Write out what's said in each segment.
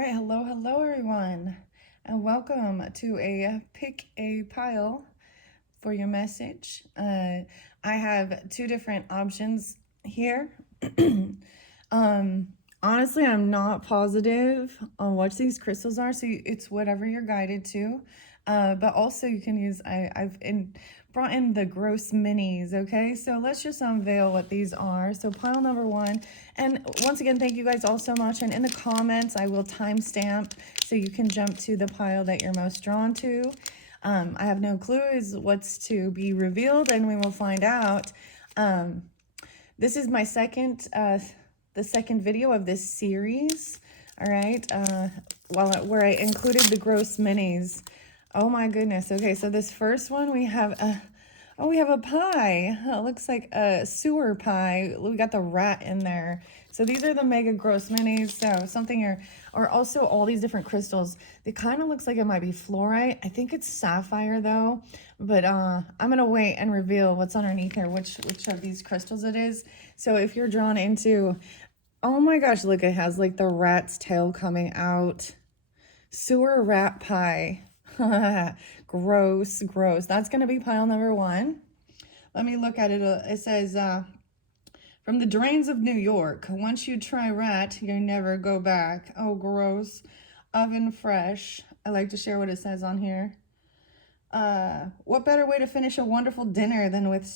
right, hello everyone, and welcome to a pick a pile for your message. I have two different options here. um, Honestly, I'm not positive on what these crystals are, so it's whatever you're guided to. But also you can use, brought in the gross minis, okay? So let's just unveil what these are. So pile number one, and once again, thank you guys all so much. And in the comments, I will timestamp so you can jump to the pile that you're most drawn to. I have no clue is what's to be revealed, and we will find out. This is my the second video of this series. All right, where I included the gross minis. Oh my goodness. Okay, so this first one we have we have a pie. It looks like a sewer pie. We got the rat in there. So these are the mega gross minis. So something here, or also all these different crystals. It kind of looks like it might be fluorite. I think it's sapphire though. But I'm gonna wait and reveal what's underneath here, which of these crystals it is. So if you're drawn into, oh my gosh, look, it has like the rat's tail coming out. Sewer rat pie. Gross. That's gonna be pile number one. Let me look at it. It says, from the drains of New York, once you try rat, you never go back. Oh, gross. Oven fresh. I like to share what it says on here. What better way to finish a wonderful dinner than with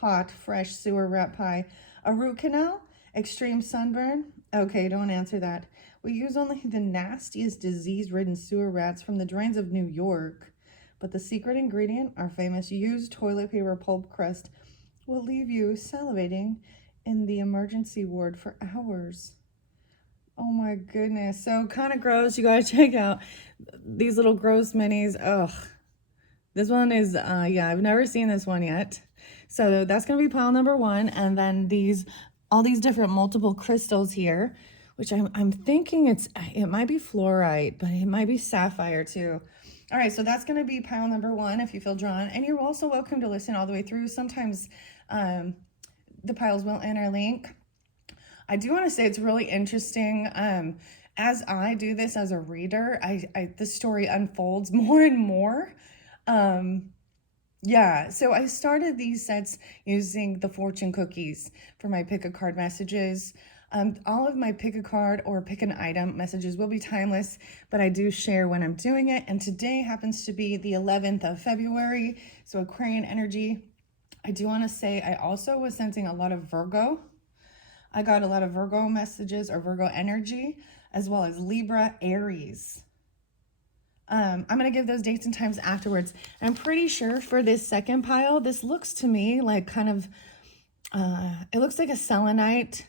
hot, fresh sewer rat pie? A root canal? Extreme sunburn? Okay, don't answer that. We use only the nastiest disease-ridden sewer rats from the drains of New York. But the secret ingredient, our famous used toilet paper pulp crust, will leave you salivating in the emergency ward for hours. Oh my goodness. So kind of gross. You gotta check out these little gross minis. Ugh. This one is, yeah, I've never seen this one yet. So that's gonna be pile number one. And then all these different multiple crystals here, which I'm thinking it might be fluorite, but it might be sapphire too. All right, so that's going to be pile number one if you feel drawn. And you're also welcome to listen all the way through. Sometimes the piles will interlink. I do want to say it's really interesting. As I do this as a reader, the story unfolds more and more. Yeah, so I started these sets using the fortune cookies for my pick a card messages. All of my pick a card or pick an item messages will be timeless, but I do share when I'm doing it. And today happens to be the 11th of February, so Aquarian energy. I do want to say I also was sensing a lot of Virgo. I got a lot of Virgo messages or Virgo energy, as well as Libra, Aries. I'm going to give those dates and times afterwards. I'm pretty sure for this second pile, this looks to me like kind of, it looks like a selenite,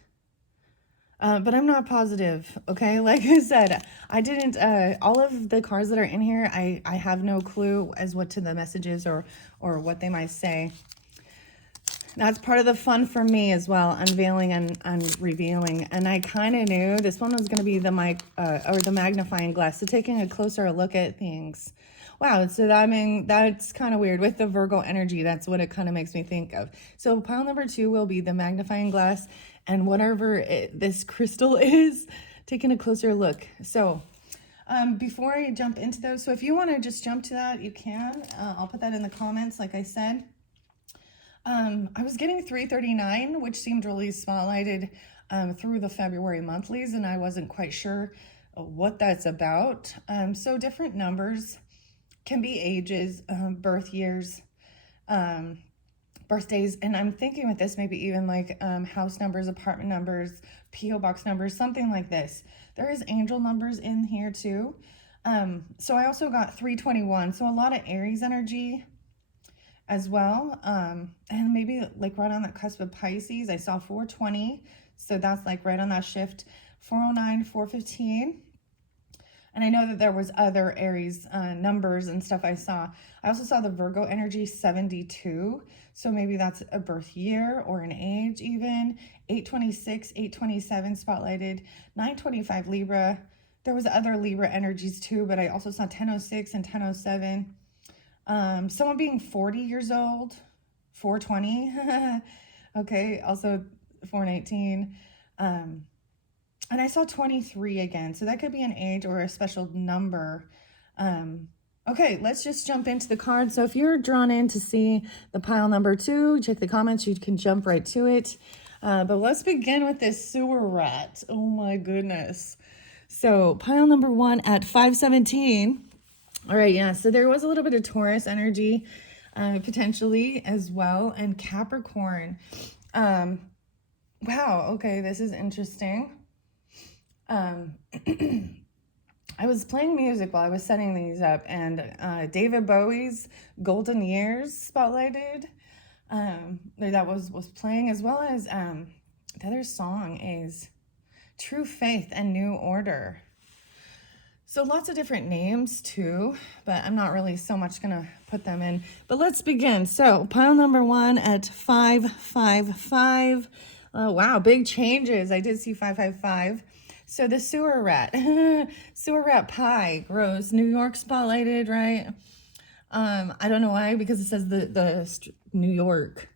but I'm not positive, okay? Like I said, I didn't, all of the cards that are in here, I have no clue as what to the messages or what they might say. That's part of the fun for me as well, unveiling and revealing. And I kind of knew this one was going to be the magnifying glass, so taking a closer look at things. Wow, so I mean, that's kind of weird. With the Virgo energy, that's what it kind of makes me think of. So pile number two will be the magnifying glass and whatever this crystal is, taking a closer look. So before I jump into those, so if you want to just jump to that, you can. I'll put that in the comments, like I said. I was getting 339, which seemed really spotlighted through the February monthlies, and I wasn't quite sure what that's about. So different numbers can be ages, birth years, birthdays, and I'm thinking with this maybe even like house numbers, apartment numbers, P.O. box numbers, something like this. There is angel numbers in here too. So I also got 321, so a lot of Aries energy as well, and maybe like right on that cusp of Pisces. I saw 420, so that's like right on that shift. 409, 415, and I know that there was other Aries numbers and stuff I saw. I also saw the Virgo energy 72, so maybe that's a birth year or an age even. 826, 827 spotlighted. 925 Libra. There was other Libra energies too, but I also saw 1006 and 1007. Someone being 40 years old, 420. Okay, also 418. And I saw 23 again, so that could be an age or a special number. Okay, let's just jump into the cards. So if you're drawn in to see the pile number 2, check the comments. You can jump right to it. But let's begin with this sewer rat. Oh my goodness. So pile number 1 at 517. All right, yeah, so there was a little bit of Taurus energy potentially as well, and Capricorn. Wow, okay, this is interesting. I was playing music while I was setting these up, and David Bowie's Golden Years spotlighted. That was playing, as well as the other song is True Faith and New Order. So lots of different names too, but I'm not really so much gonna put them in. But let's begin. So pile number 1 at 555. Wow, big changes. I did see 555. So the sewer rat, sewer rat pie grows. New York spotlighted, right? I don't know why, because it says the New York.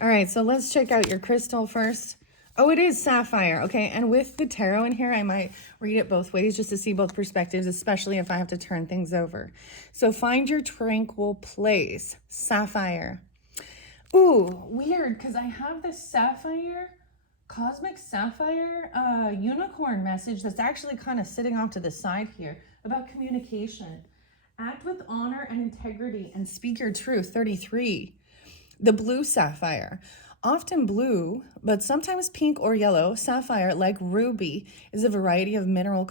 All right, so let's check out your crystal first. Oh, it is sapphire. Okay, and with the tarot in here, I might read it both ways just to see both perspectives, especially if I have to turn things over. So find your tranquil place, sapphire. Ooh, weird, because I have this sapphire, cosmic sapphire unicorn message that's actually kind of sitting off to the side here about communication. Act with honor and integrity and speak your truth, 33. The blue sapphire. Often blue, but sometimes pink or yellow, sapphire, like ruby, is a variety of mineral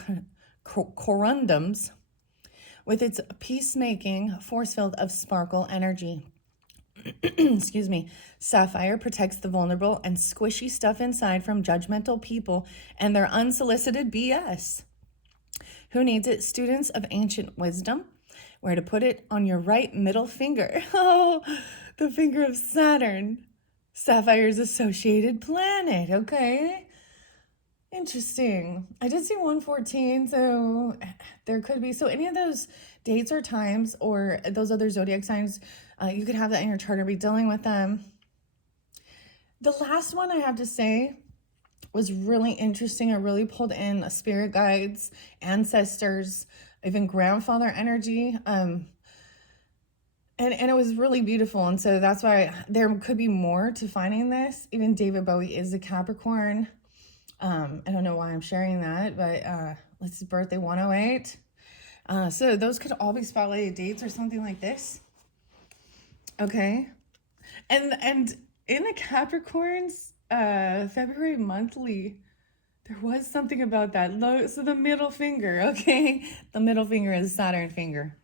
corundums with its peacemaking force field of sparkle energy. Excuse me. Sapphire protects the vulnerable and squishy stuff inside from judgmental people and their unsolicited BS. Who needs it? Students of ancient wisdom. Where to put it? On your right middle finger. Oh, the finger of Saturn. Sapphire's associated planet. Okay. Interesting. I did see 114, so there could be. So any of those dates or times or those other zodiac signs, you could have that in your chart or be dealing with them. The last one I have to say was really interesting. It really pulled in spirit guides, ancestors, even grandfather energy. And it was really beautiful. And so that's why there could be more to finding this. Even David Bowie is a Capricorn. I don't know why I'm sharing that, but let's see, birthday 108. So those could all be spotlighted dates or something like this. Okay. And in the Capricorns, February monthly, there was something about that. So the middle finger, okay? The middle finger is Saturn finger.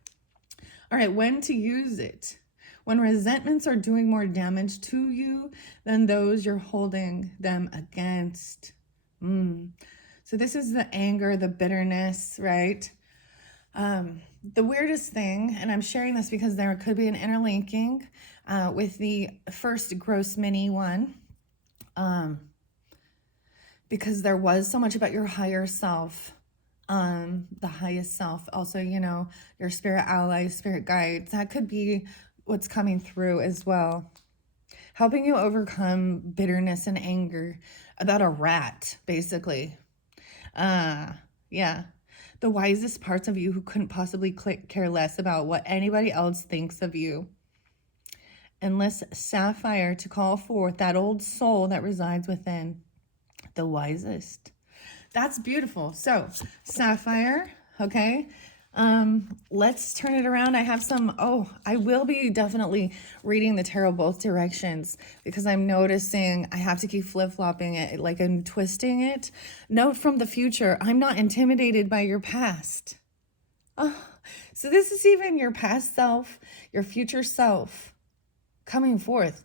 All right, when to use it. When resentments are doing more damage to you than those you're holding them against. So this is the anger, the bitterness, right? The weirdest thing, and I'm sharing this because there could be an interlinking with the first gross mini one, because there was so much about your higher self, the highest self, also, you know, your spirit allies, spirit guides. That could be what's coming through as well. Helping you overcome bitterness and anger about a rat, basically. Yeah. The wisest parts of you who couldn't possibly care less about what anybody else thinks of you. Enlist sapphire to call forth that old soul that resides within. The wisest. That's beautiful. So sapphire, okay. Let's turn it around. I have some, I will be definitely reading the tarot both directions because I'm noticing I have to keep flip-flopping it, like I'm twisting it. Note from the future, I'm not intimidated by your past. So this is even your past self, your future self coming forth.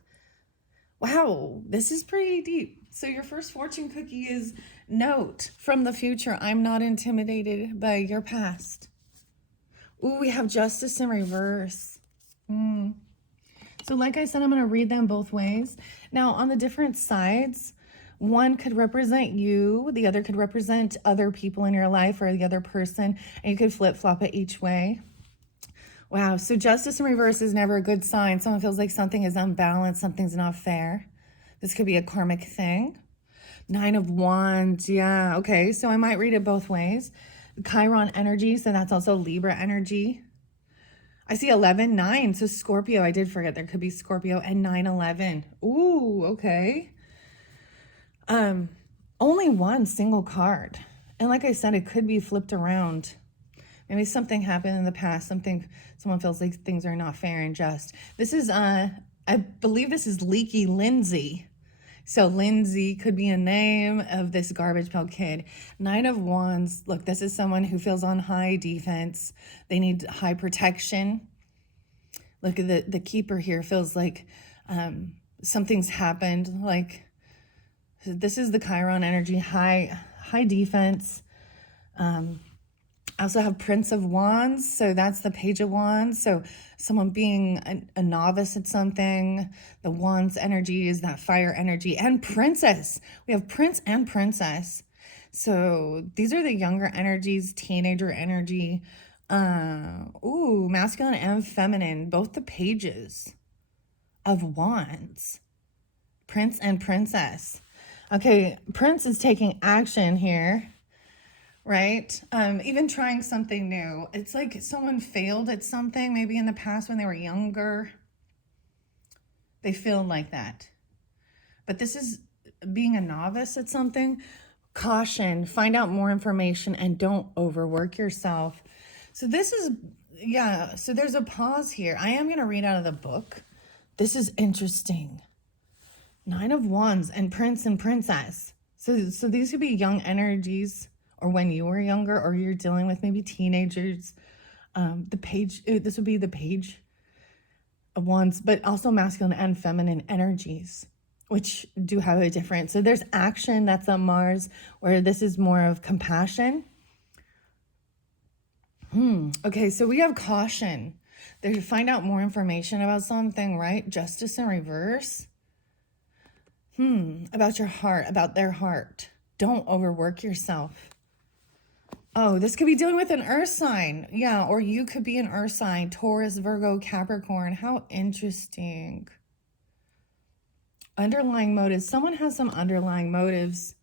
Wow, this is pretty deep. So your first fortune cookie is note from the future, I'm not intimidated by your past. Ooh, we have justice in reverse. So like I said, I'm going to read them both ways. Now, on the different sides, one could represent you, the other could represent other people in your life or the other person, and you could flip-flop it each way. Wow, so justice in reverse is never a good sign. Someone feels like something is unbalanced, something's not fair. This could be a karmic thing. Nine of Wands. Yeah. Okay. So I might read it both ways. Chiron energy. So that's also Libra energy. I see 11, 9. So Scorpio. I did forget there could be Scorpio and 9, 11. Ooh, okay. Only one single card. And like I said, it could be flipped around. Maybe something happened in the past. Someone feels like things are not fair and just. This is, I believe this is Leaky Lindsay. So Lindsay could be a name of this garbage pail kid. Nine of Wands. Look, this is someone who feels on high defense. They need high protection. Look at the keeper here. Feels like something's happened. Like this is the Chiron energy. High defense. I also have Prince of Wands, so that's the Page of Wands. So someone being a novice at something. The Wands energy is that fire energy. And Princess. We have Prince and Princess. So these are the younger energies, teenager energy. Ooh, masculine and feminine, both the pages of Wands. Prince and Princess. Okay, Prince is taking action here. Right? Even trying something new. It's like someone failed at something, maybe in the past when they were younger. They feel like that. But this is being a novice at something. Caution, find out more information, and don't overwork yourself. So this is, yeah, so there's a pause here. I am going to read out of the book. This is interesting. Nine of Wands and Prince and Princess. So these could be young energies, or when you were younger, or you're dealing with maybe teenagers. The page, this would be the Page of Wands, but also masculine and feminine energies, which do have a difference. So there's action, that's on Mars, where this is more of compassion. Okay, so we have caution. There to find out more information about something, right? Justice in reverse. About your heart, about their heart. Don't overwork yourself. Oh, this could be dealing with an earth sign. Yeah, or you could be an earth sign. Taurus, Virgo, Capricorn. How interesting. Underlying motives. Someone has some underlying motives.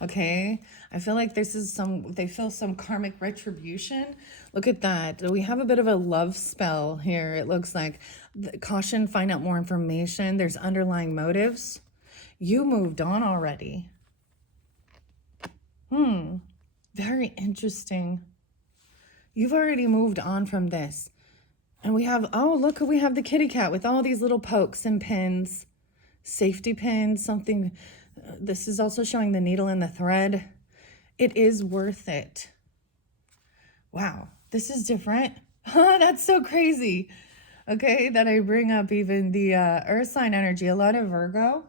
Okay. I feel like they feel some karmic retribution. Look at that. We have a bit of a love spell here. It looks like caution, find out more information. There's underlying motives. You moved on already. Very interesting. You've already moved on from this. And we have, oh, look, we have the kitty cat with all these little pokes and pins, safety pins, something. This is also showing the needle and the thread. It is worth it. Wow, this is different. That's so crazy. Okay, that I bring up even the earth sign energy, a lot of Virgo,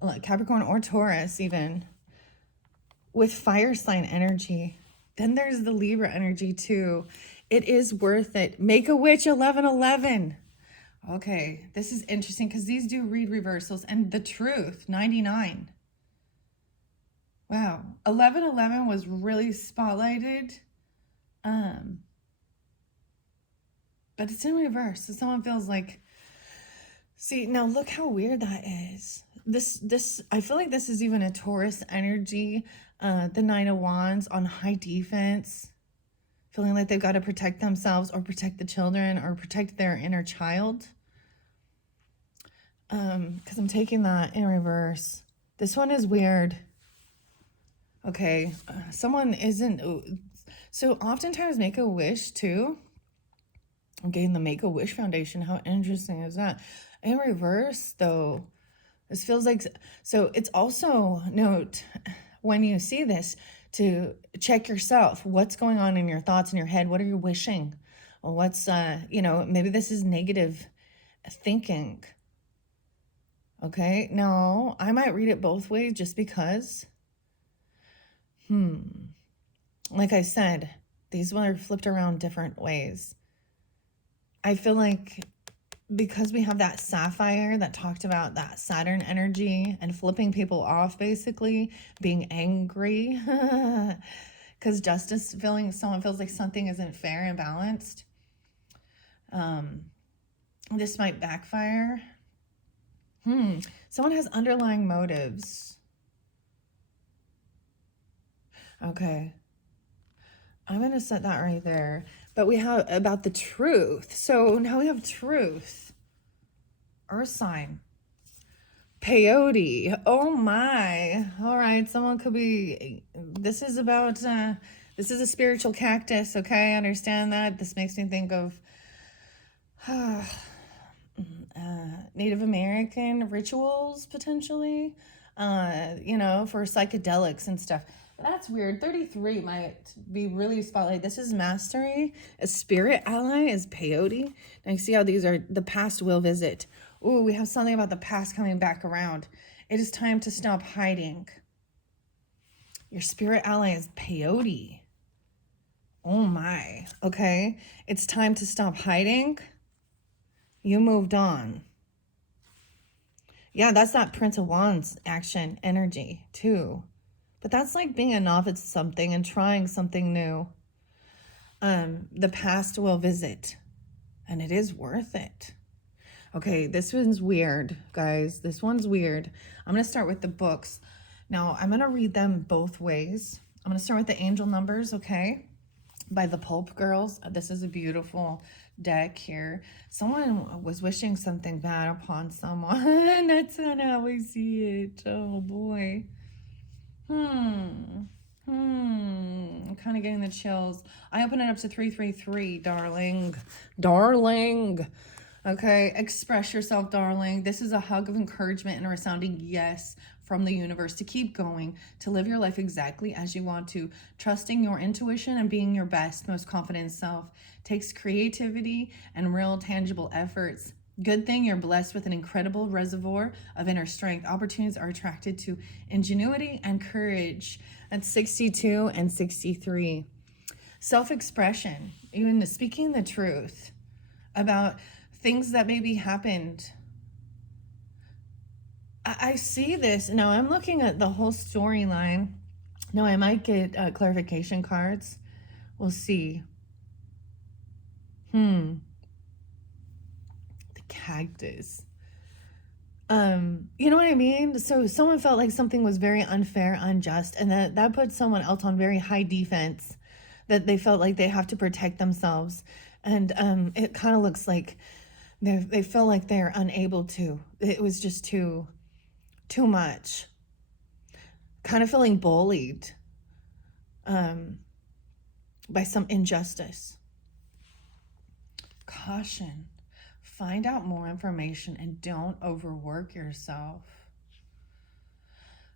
a lot Capricorn or Taurus even, with fire sign energy. Then there's the Libra energy too. It is worth it. Make a Witch 1111. Okay, this is interesting because these do read reversals. And the Truth 99. Wow, 1111 was really spotlighted. But it's in reverse. So someone feels like, see, now look how weird that is. This I feel like this is even a Taurus energy. The Nine of Wands on high defense, feeling like they've got to protect themselves or protect the children or protect their inner child. Because I'm taking that in reverse. This one is weird. Okay, someone isn't. So oftentimes Make a Wish too. I'm getting the Make a Wish Foundation. How interesting is that? In reverse though, this feels like, so it's also, note when you see this, to check yourself. What's going on in your thoughts in your head? What are you wishing? Well, what's, maybe this is negative thinking. Okay, now I might read it both ways just because, like I said, these were flipped around different ways. I feel like because we have that Sapphire that talked about that Saturn energy and flipping people off, basically being angry because someone feels like something isn't fair and balanced. This might backfire. Someone has underlying motives. Okay. I'm going to set that right there. But we have about the truth. So now we have truth. Earth sign. Peyote. Oh my. All right. Someone could be. This is about. This is a spiritual cactus. Okay. I understand that. This makes me think of Native American rituals, potentially. For psychedelics and stuff. That's weird. 33 might be really spotlight. This is mastery. A spirit ally is peyote. Now you see how these are the past will visit. Ooh, we have something about the past coming back around. It is time to stop hiding. Your spirit ally is peyote. Oh my. Okay. It's time to stop hiding. You moved on. Yeah, that's that Prince of Wands action energy too. But that's like being a novice at something and trying something new. The past will visit, and it is worth it. Okay, this one's weird, guys. This one's weird. I'm going to start with the books. Now, I'm going to read them both ways. I'm going to start with the angel numbers, okay? By the Pulp Girls. This is a beautiful deck here. Someone was wishing something bad upon someone. That's not how we see it. Oh, boy. I'm kind of getting the chills. I open it up to 333, darling. Darling. Okay, express yourself, darling. This is a hug of encouragement and a resounding yes from the universe to keep going, to live your life exactly as you want to. Trusting your intuition and being your best, most confident self takes creativity and real tangible efforts. Good thing you're blessed with an incredible reservoir of inner strength. Opportunities are attracted to ingenuity and courage. That's 62 and 63. Self-expression, even speaking the truth about things that maybe happened. I see this. Now I'm looking at the whole storyline. Now I might get clarification cards. We'll see. The cactus. You know what I mean? So someone felt like something was very unfair, unjust, and that put someone else on very high defense, that they felt like they have to protect themselves. And it kind of looks like they feel like they're unable to. It was just too much. Kind of feeling bullied by some injustice. Caution. Find out more information and don't overwork yourself.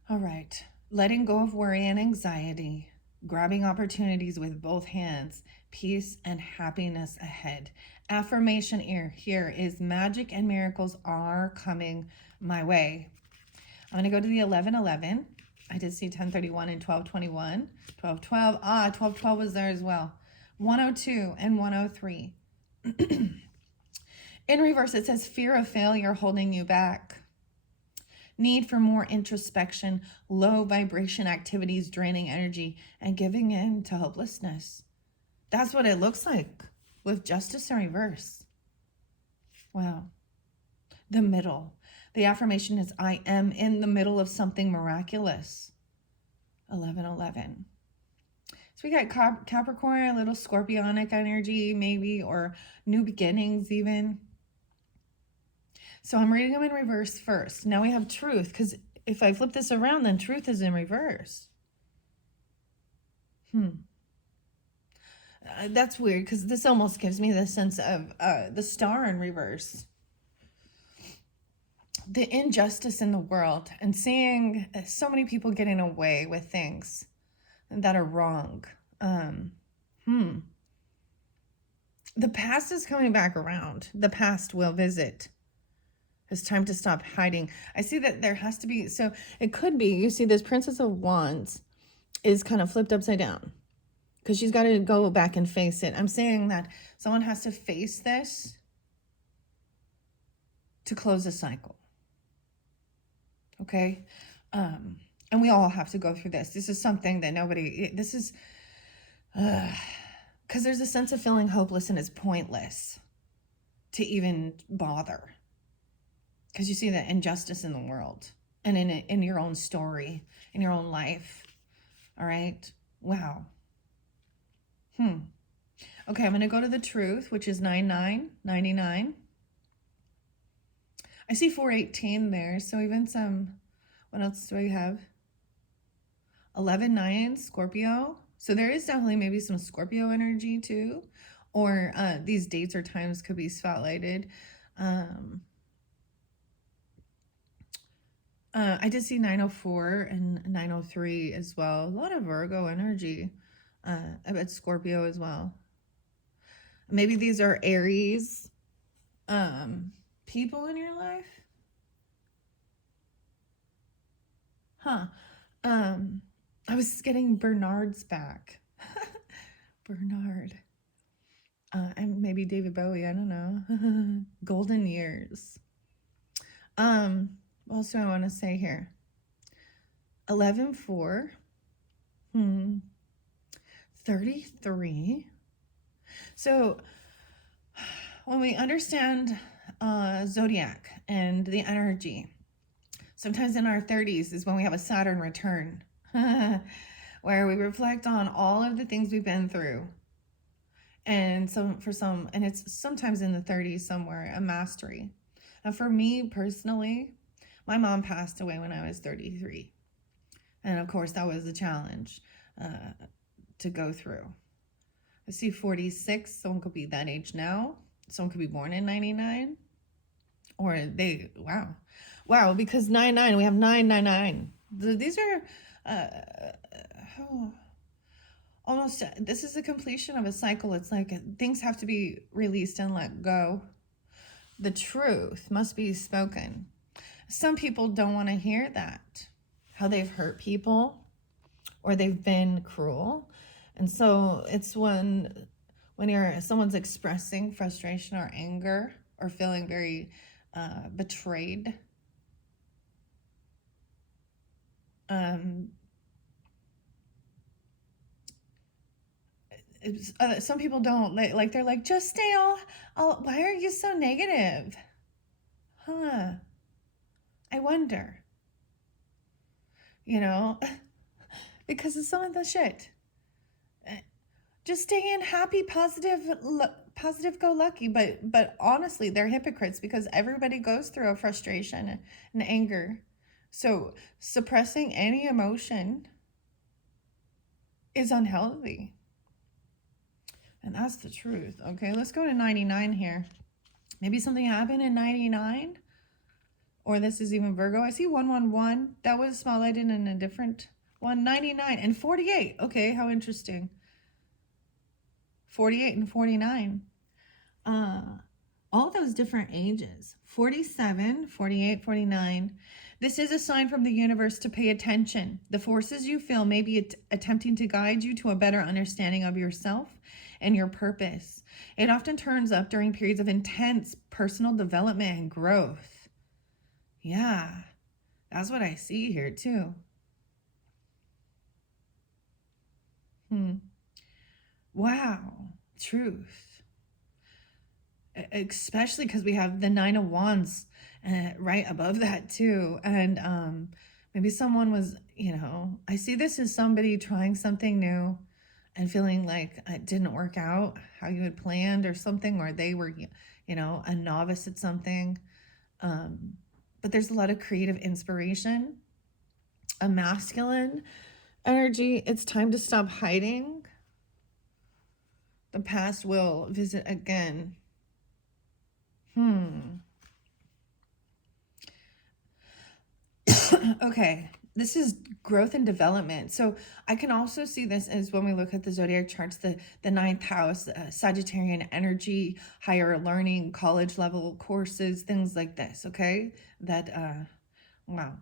All right. Letting go of worry and anxiety. Grabbing opportunities with both hands. Peace and happiness ahead. Affirmation here is magic and miracles are coming my way. I'm going to go to the 1111. I did see 1031 and 1221. 1212. 1212 was there as well. 102 and 103. In reverse, it says fear of failure holding you back. Need for more introspection, low vibration activities draining energy, and giving in to hopelessness. That's what it looks like with justice in reverse. Wow. The middle. The affirmation is I am in the middle of something miraculous. 1111. So we got Capricorn, a little scorpionic energy maybe, or new beginnings even. So I'm reading them in reverse first. Now we have truth, because if I flip this around, then truth is in reverse. That's weird, because this almost gives me the sense of the star in reverse. The injustice in the world and seeing so many people getting away with things that are wrong. The past is coming back around. The past will visit. It's time to stop hiding. I see that there has to be, so it could be, you see this Princess of Wands is kind of flipped upside down because she's got to go back and face it. I'm saying that someone has to face this to close a cycle. Okay? And we all have to go through this. This is something that because there's a sense of feeling hopeless and it's pointless to even bother. Because you see the injustice in the world and in your own story, in your own life. All right? Wow. Okay, I'm going to go to the truth, which is 9999. I see 418 there, so even some, what else do I have? 11-9, Scorpio. So there is definitely maybe some Scorpio energy too, or these dates or times could be spotlighted. I did see 904 and 903 as well. A lot of Virgo energy. I bet Scorpio as well. Maybe these are Aries people in your life. Huh. I was getting Bernard's back. Bernard. And maybe David Bowie, I don't know. Golden years. What else do I want to say here? 11-4. 33. So when we understand zodiac and the energy, sometimes in our 30s is when we have a Saturn return, where we reflect on all of the things we've been through. And and it's sometimes in the 30s somewhere, a mastery. And for me personally, my mom passed away when I was 33. And of course, that was a challenge to go through. I see 46. Someone could be that age now. Someone could be born in 99. Or they, wow, because 99, we have 999. These are almost, this is the completion of a cycle. It's like things have to be released and let go. The truth must be spoken. Some people don't want to hear that, how they've hurt people or they've been cruel. And so it's when someone's expressing frustration or anger or feeling very betrayed, some people don't like they're like, just stay all why are you so negative? I wonder, because of some of the shit. Just stay in happy, positive go lucky. But honestly, they're hypocrites because everybody goes through a frustration and anger. So suppressing any emotion is unhealthy. And that's the truth. Okay, let's go to 99 here. Maybe something happened in 99. Or this is even Virgo. I see 111. That was spotlighted in a different one. 99 and 48. Okay, how interesting. 48 and 49. All those different ages. 47, 48, 49. This is a sign from the universe to pay attention. The forces you feel may be attempting to guide you to a better understanding of yourself and your purpose. It often turns up during periods of intense personal development and growth. Yeah, that's what I see here too. Wow, truth. Especially because we have the 9 of Wands right above that too. And maybe someone was, I see this as somebody trying something new and feeling like it didn't work out how you had planned or something, or they were, a novice at something. But there's a lot of creative inspiration, a masculine energy. It's time to stop hiding. The past will visit again. Okay, this is growth and development. So I can also see this as when we look at the zodiac charts, the ninth house, Sagittarian energy, higher learning, college level courses, things like this. Okay, that wow,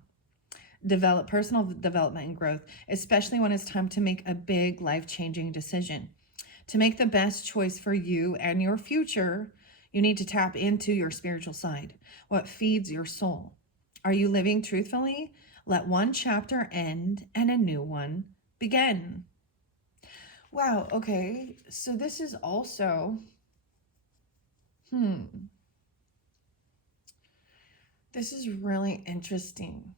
personal development and growth, especially when it's time to make a big life-changing decision. To make the best choice for you and your future, you need to tap into your spiritual side. What feeds your soul? Are you living truthfully? Let one chapter end and a new one begin. Wow, okay. So this is also, this is really interesting.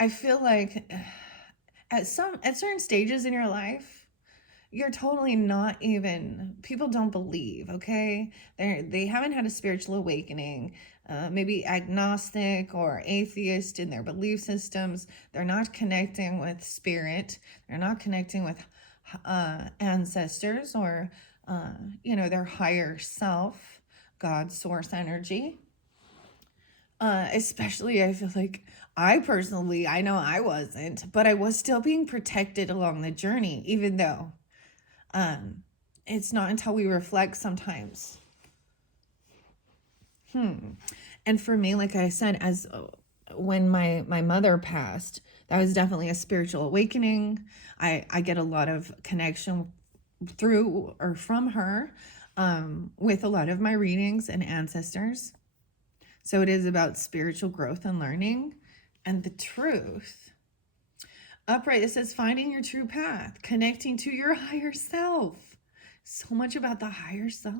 I feel like at certain stages in your life, you're totally not even, people don't believe, okay? They haven't had a spiritual awakening, maybe agnostic or atheist in their belief systems. They're not connecting with spirit. They're not connecting with ancestors or, their higher self, God's source energy. Especially, I feel like I know I wasn't, but I was still being protected along the journey, even though it's not until we reflect sometimes. And for me, like I said, as when my mother passed, that was definitely a spiritual awakening. I get a lot of connection through or from her, with a lot of my readings and ancestors. So it is about spiritual growth and learning and the truth. Upright, it says finding your true path, connecting to your higher self. So much about the higher self.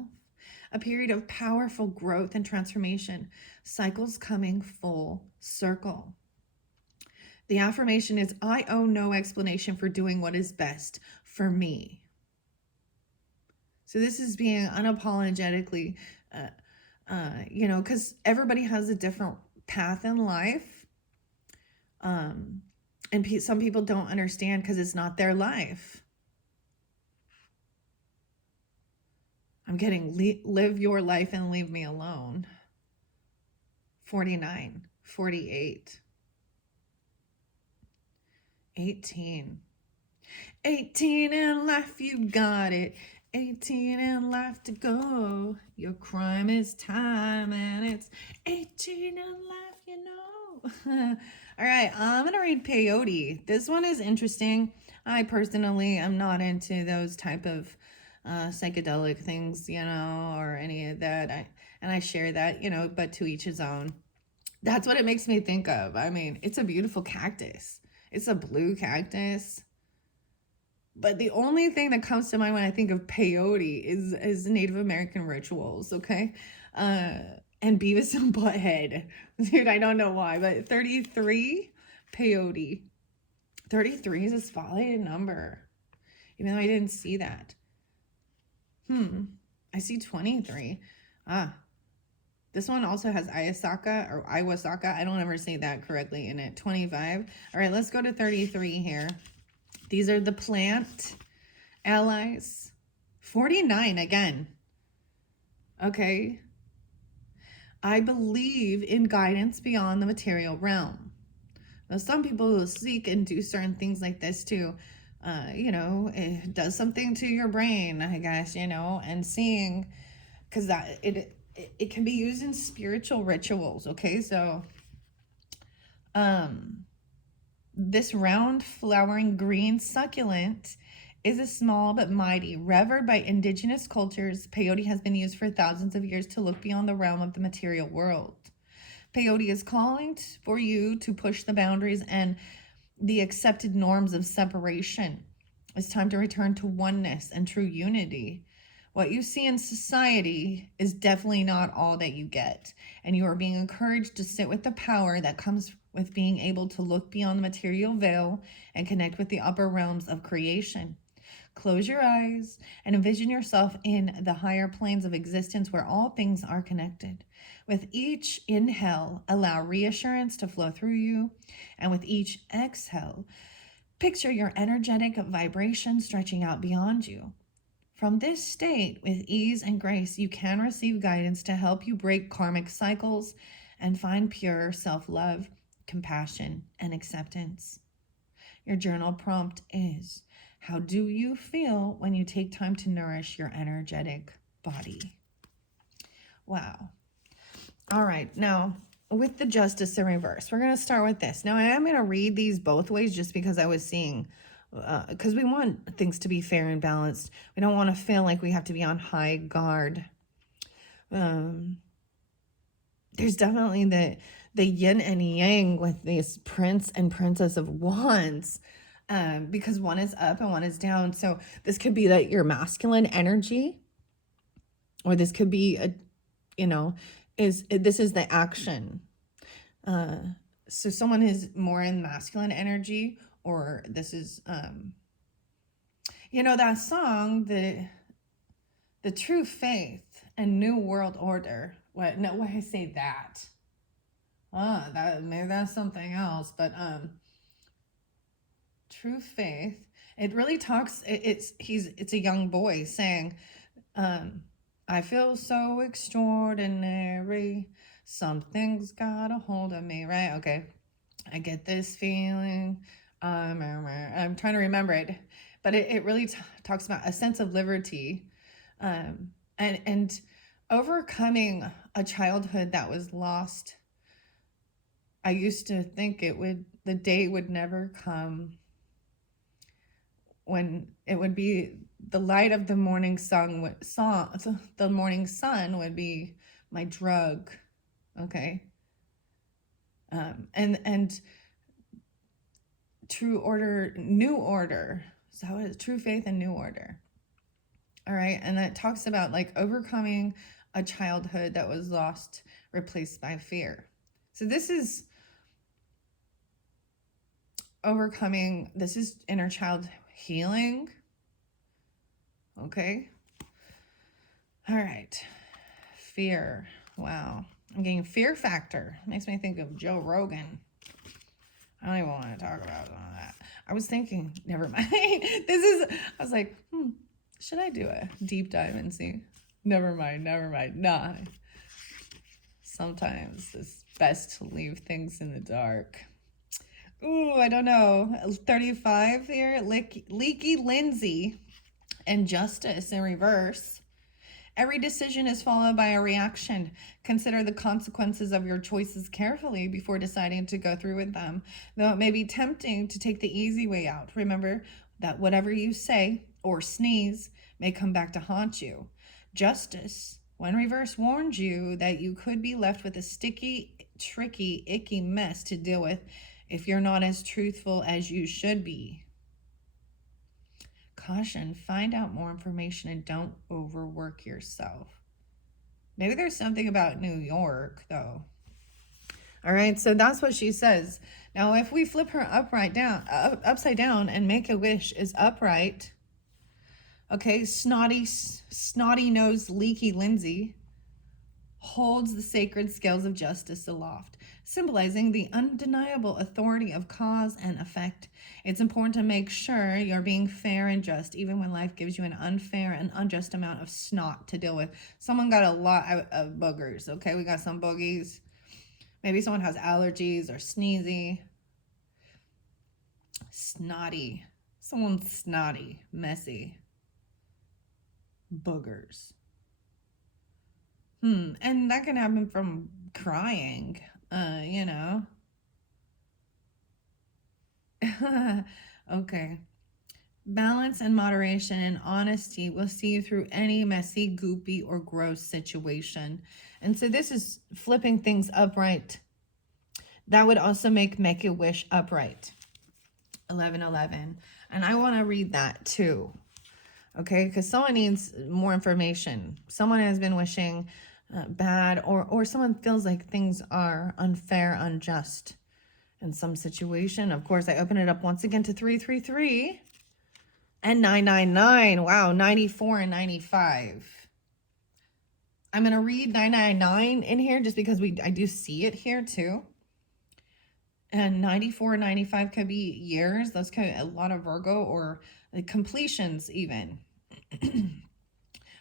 A period of powerful growth and transformation. Cycles coming full circle. The affirmation is, I owe no explanation for doing what is best for me. So this is being unapologetically, because everybody has a different path in life. And some people don't understand because it's not their life. I'm getting live your life and leave me alone. 49, 48, 18. 18 in life, you got it. 18 in life to go. Your crime is time, and it's 18 in life, you know. All right, I'm going to read peyote. This one is interesting. I personally am not into those type of psychedelic things, or any of that. I share that, but to each his own. That's what it makes me think of. I mean, it's a beautiful cactus. It's a blue cactus. But the only thing that comes to mind when I think of peyote is Native American rituals, okay? And Beavis and Butthead. Dude, I don't know why, but 33, peyote. 33 is a spotlighted number, even though I didn't see that. I see 23. This one also has Iwasaka or Iwasaka. I don't ever say that correctly in it. 25. All right, let's go to 33 here. These are the plant allies. 49 again. Okay. I believe in guidance beyond the material realm. Now, some people will seek and do certain things like this too. It does something to your brain, I guess, and seeing, because that it can be used in spiritual rituals. Okay, so this round flowering green succulent is a small but mighty. Revered by indigenous cultures, peyote has been used for thousands of years to look beyond the realm of the material world. Peyote is calling for you to push the boundaries and the accepted norms of separation. It's time to return to oneness and true unity. What you see in society is definitely not all that you get, and you are being encouraged to sit with the power that comes with being able to look beyond the material veil and connect with the upper realms of creation. Close your eyes and envision yourself in the higher planes of existence where all things are connected. With each inhale, allow reassurance to flow through you, and with each exhale, picture your energetic vibration stretching out beyond you. From this state, with ease and grace, you can receive guidance to help you break karmic cycles and find pure self-love, compassion, and acceptance. Your journal prompt is, how do you feel when you take time to nourish your energetic body? Wow. All right, now with the Justice in reverse, we're going to start with this. Now I am going to read these both ways just because I was seeing, because we want things to be fair and balanced. We don't want to feel like we have to be on high guard. There's definitely the yin and yang with this Prince and Princess of Wands, because one is up and one is down. So this could be that your masculine energy, or this could be this is the action. So someone is more in masculine energy, or this is, you know, that song, the true faith and new world order. What? No, why I say that? That maybe that's something else, but true faith. It really talks. It's a young boy saying, I feel so extraordinary. Something's got a hold of me, right? Okay. I get this feeling. I'm trying to remember it, but it really talks about a sense of liberty, and overcoming a childhood that was lost. I used to think the day would never come when it would be the light of the morning the morning sun would be my drug. Okay. And true order, new order. So how is true faith and new order? All right. And that talks about like overcoming a childhood that was lost, replaced by fear. So this is overcoming, this is inner child healing. Okay. All right. Fear. Wow. I'm getting fear factor. Makes me think of Joe Rogan. I don't even want to talk about all that. I was thinking, never mind. I was like, should I do a deep dive and see? Never mind. Nah. Sometimes it's best to leave things in the dark. Ooh, I don't know. 35 here. Leaky Lindsay and justice in reverse. Every decision is followed by a reaction. Consider the consequences of your choices carefully before deciding to go through with them. Though it may be tempting to take the easy way out, remember that whatever you say or sneeze may come back to haunt you. Justice, when reverse, warns you that you could be left with a sticky, tricky, icky mess to deal with if you're not as truthful as you should be. Caution, find out more information and don't overwork yourself. Maybe there's something about New York, though. All right, so that's what she says. Now, if we flip her upside down and make a wish is upright, okay, snotty nosed, leaky Lindsay holds the sacred scales of justice aloft, symbolizing the undeniable authority of cause and effect. It's important to make sure you're being fair and just, even when life gives you an unfair and unjust amount of snot to deal with. Someone got a lot of boogers, okay? We got some boogies. Maybe someone has allergies or sneezy. Snotty. Someone's snotty, messy. Boogers. And that can happen from crying, you know. Okay. Balance and moderation and honesty will see you through any messy, goopy, or gross situation. And so this is flipping things upright. That would also make a wish upright. 11:11. And I want to read that too. Okay, because someone needs more information. Someone has been wishing bad, or someone feels like things are unfair, unjust in some situation. Of course, I open it up once again to 333 and 999. Wow, 94 and 95. I'm going to read 999 in here just because I do see it here too. And 94 and 95 could be years. Those could be a lot of Virgo, or completions even.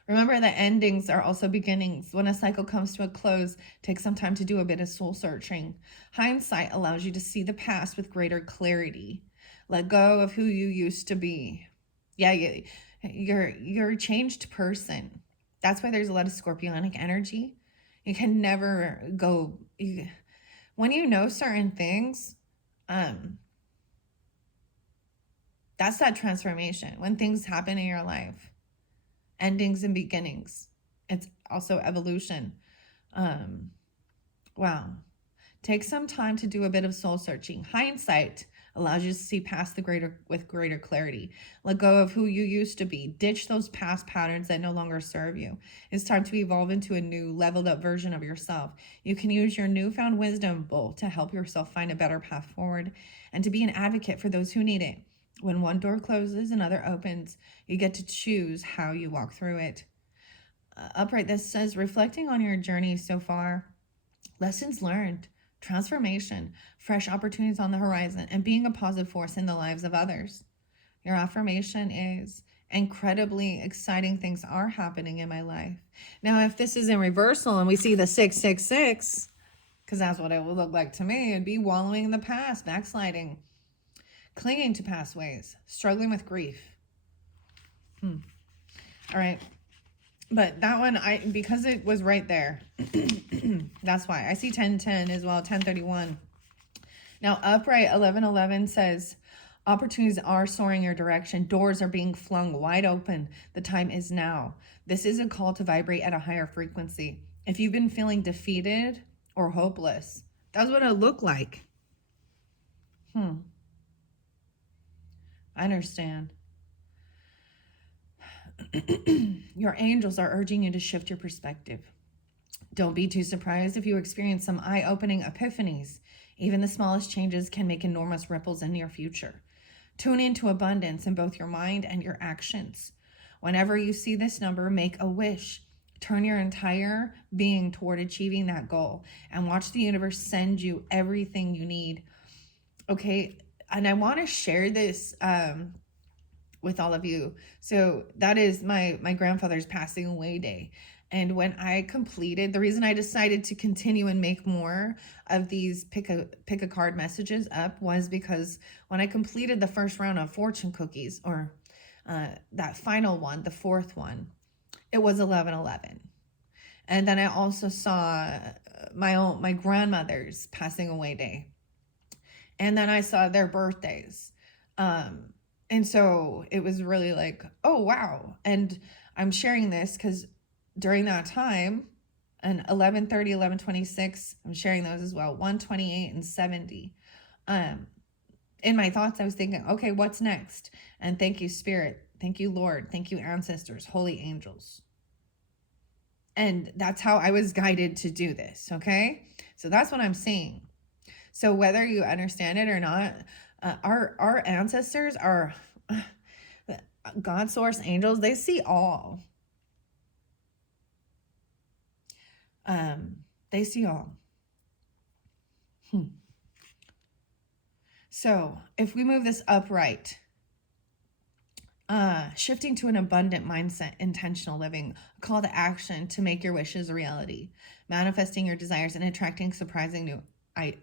Remember that endings are also beginnings. When a cycle comes to a close, take some time to do a bit of soul searching. Hindsight allows you to see the past with greater clarity. Let go of who you used to be. Yeah, you're a changed person. That's why there's a lot of scorpionic energy. You can never go... when you know certain things, that's that transformation. When things happen in your life. Endings and beginnings. It's also evolution. Wow. Take some time to do a bit of soul searching. Hindsight allows you to see past with greater clarity. Let go of who you used to be. Ditch those past patterns that no longer serve you. It's time to evolve into a new leveled up version of yourself. You can use your newfound wisdom both to help yourself find a better path forward and to be an advocate for those who need it. When one door closes, another opens. You get to choose how you walk through it. Upright, this says, reflecting on your journey so far, lessons learned, transformation, fresh opportunities on the horizon, and being a positive force in the lives of others. Your affirmation is, incredibly exciting things are happening in my life. Now, if this is in reversal and we see the 666, because that's what it would look like to me, it'd be wallowing in the past, backsliding, clinging to past ways, struggling with grief. All right. But that one, because it was right there, that's why. I see 1010 as well, 1031. Now, upright 1111 says, opportunities are soaring your direction. Doors are being flung wide open. The time is now. This is a call to vibrate at a higher frequency. If you've been feeling defeated or hopeless, that's what it looked like. I understand. Your angels are urging you to shift your perspective. Don't be too surprised if you experience some eye-opening epiphanies. Even the smallest changes can make enormous ripples in your future. Tune into abundance in both your mind and your actions. Whenever you see this number, make a wish. Turn your entire being toward achieving that goal and watch the universe send you everything you need. Okay, and I want to share this with all of you. So that is my grandfather's passing away day. And when I completed, the reason I decided to continue and make more of these pick a card messages up was because when I completed the first round of fortune cookies, or that final one, the fourth one, it was 1111. And then I also saw my grandmother's passing away day. And then I saw their birthdays. And so it was really like, oh, wow. And I'm sharing this because during that time, and 1130, 1126, I'm sharing those as well, 128 and 70. In my thoughts, I was thinking, okay, what's next? And thank you, Spirit. Thank you, Lord. Thank you, ancestors, holy angels. And that's how I was guided to do this, okay? So that's what I'm seeing. So whether you understand it or not, our ancestors are God source angels. They see all. They see all. So if we move this upright, shifting to an abundant mindset, intentional living, a call to action to make your wishes a reality, manifesting your desires and attracting surprising new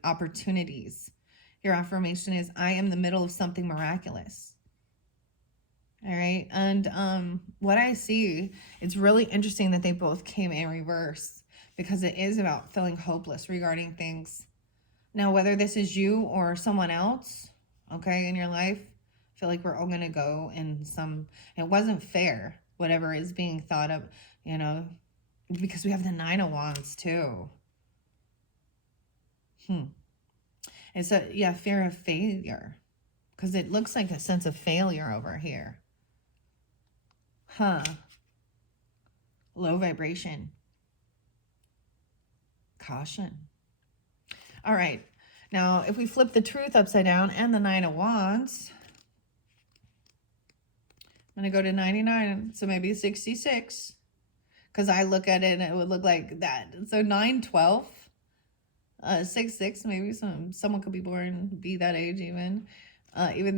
opportunities. Your affirmation is, I am the middle of something miraculous. All right. And what I see, it's really interesting that they both came in reverse because it is about feeling hopeless regarding things. Now, whether this is you or someone else, okay, in your life, I feel like we're all going to go in some, it wasn't fair, whatever is being thought of, you know, because we have the 9 of Wands too. And so, yeah, fear of failure, because it looks like a sense of failure over here. Low vibration. Caution. All right. Now, if we flip the truth upside down and the 9 of Wands, I'm going to go to 99, so maybe 66, because I look at it and it would look like that. So 9, 12, 6, 6, maybe someone could be born, be that age even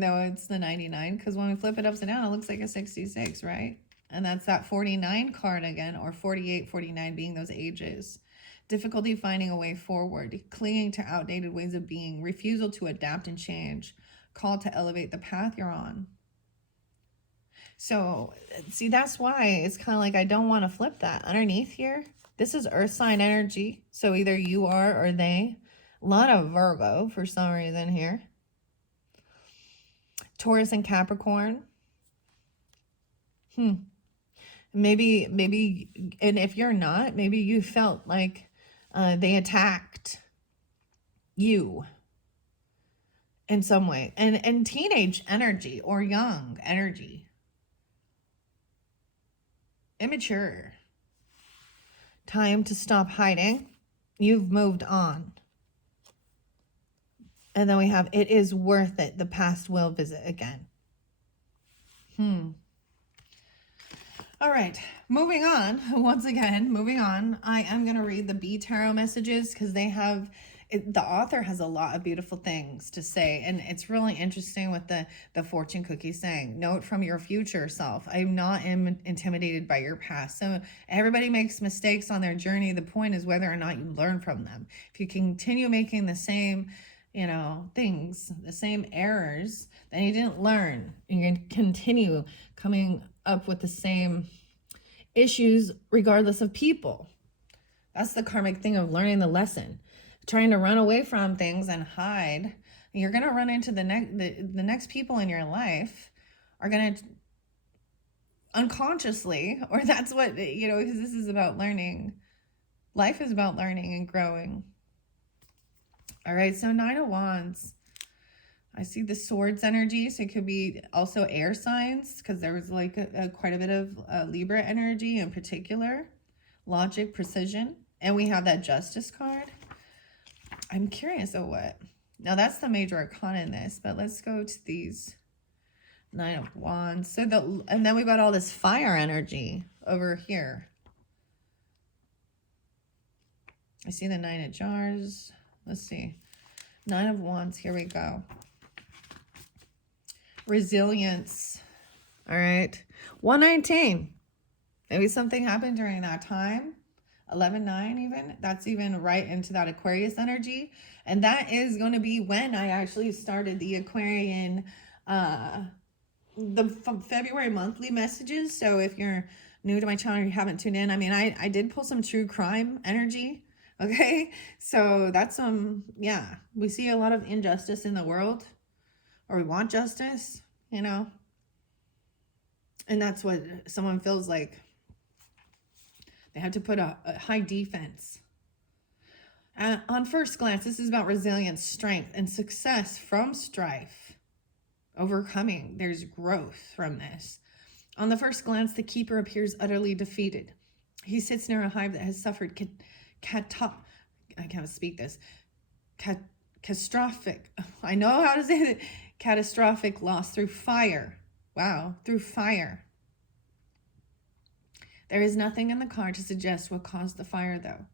though it's the 99, because when we flip it upside down, it looks like a 66, right? And that's that 49 card again, or 48, 49 being those ages. Difficulty finding a way forward, clinging to outdated ways of being, refusal to adapt and change, call to elevate the path you're on. So, see, that's why it's kind of like I don't want to flip that. Underneath here, this is earth sign energy. So either you are or they. A lot of Virgo for some reason here. Taurus and Capricorn. Maybe, and if you're not, maybe you felt like they attacked you. in some way. And teenage energy or young energy. Immature. Time to stop hiding. You've moved on. And then we have, it is worth it. The past will visit again. All right, moving on. Once again, moving on. I am going to read the B Tarot messages because they have, the author has a lot of beautiful things to say. And it's really interesting with the fortune cookie saying, note from your future self, I'm not intimidated by your past. So everybody makes mistakes on their journey. The point is whether or not you learn from them. If you continue making the same things, the same errors, then you didn't learn. You're going to continue coming up with the same issues regardless of people. That's the karmic thing of learning the lesson. Trying to run away from things and hide, you're going to run into the next people in your life are going to unconsciously, or that's what, because this is about learning. Life is about learning and growing. All right, so 9 of Wands. I see the swords energy, so it could be also air signs because there was like quite a bit of Libra energy in particular. Logic, precision. And we have that justice card. I'm curious of what. Now that's the major arcana in this, but let's go to these 9 of Wands. So and then we got all this fire energy over here. I see the 9 of Jars. Let's see. 9 of Wands, here we go. Resilience. All right. 119. Maybe something happened during that time. 11-9 even. That's even right into that Aquarius energy. And that is going to be when I actually started the Aquarian, the February monthly messages. So if you're new to my channel or you haven't tuned in, I mean, I did pull some true crime energy. Okay. So that's yeah, we see a lot of injustice in the world. Or we want justice, And that's what someone feels like. They have to put a high defense. On first glance, this is about resilience, strength, and success from strife. Overcoming. There's growth from this. On the first glance, the keeper appears utterly defeated. He sits near a hive that has suffered I can't speak this. Catastrophic. I know how to say it. Catastrophic loss through fire. Wow, through fire. There is nothing in the card to suggest what caused the fire, though.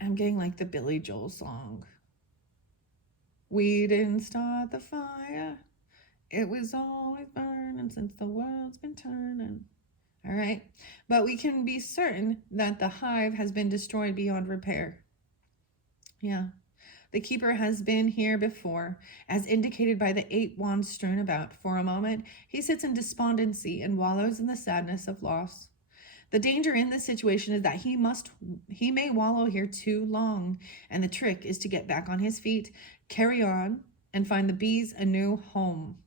I'm getting like the Billy Joel song. We didn't start the fire. It was always burning since the world's been turning. All right. But we can be certain that the hive has been destroyed beyond repair. Yeah. The keeper has been here before, as indicated by the 8 wands strewn about. For a moment, he sits in despondency and wallows in the sadness of loss. The danger in this situation is that he may wallow here too long, and the trick is to get back on his feet, carry on, and find the bees a new home.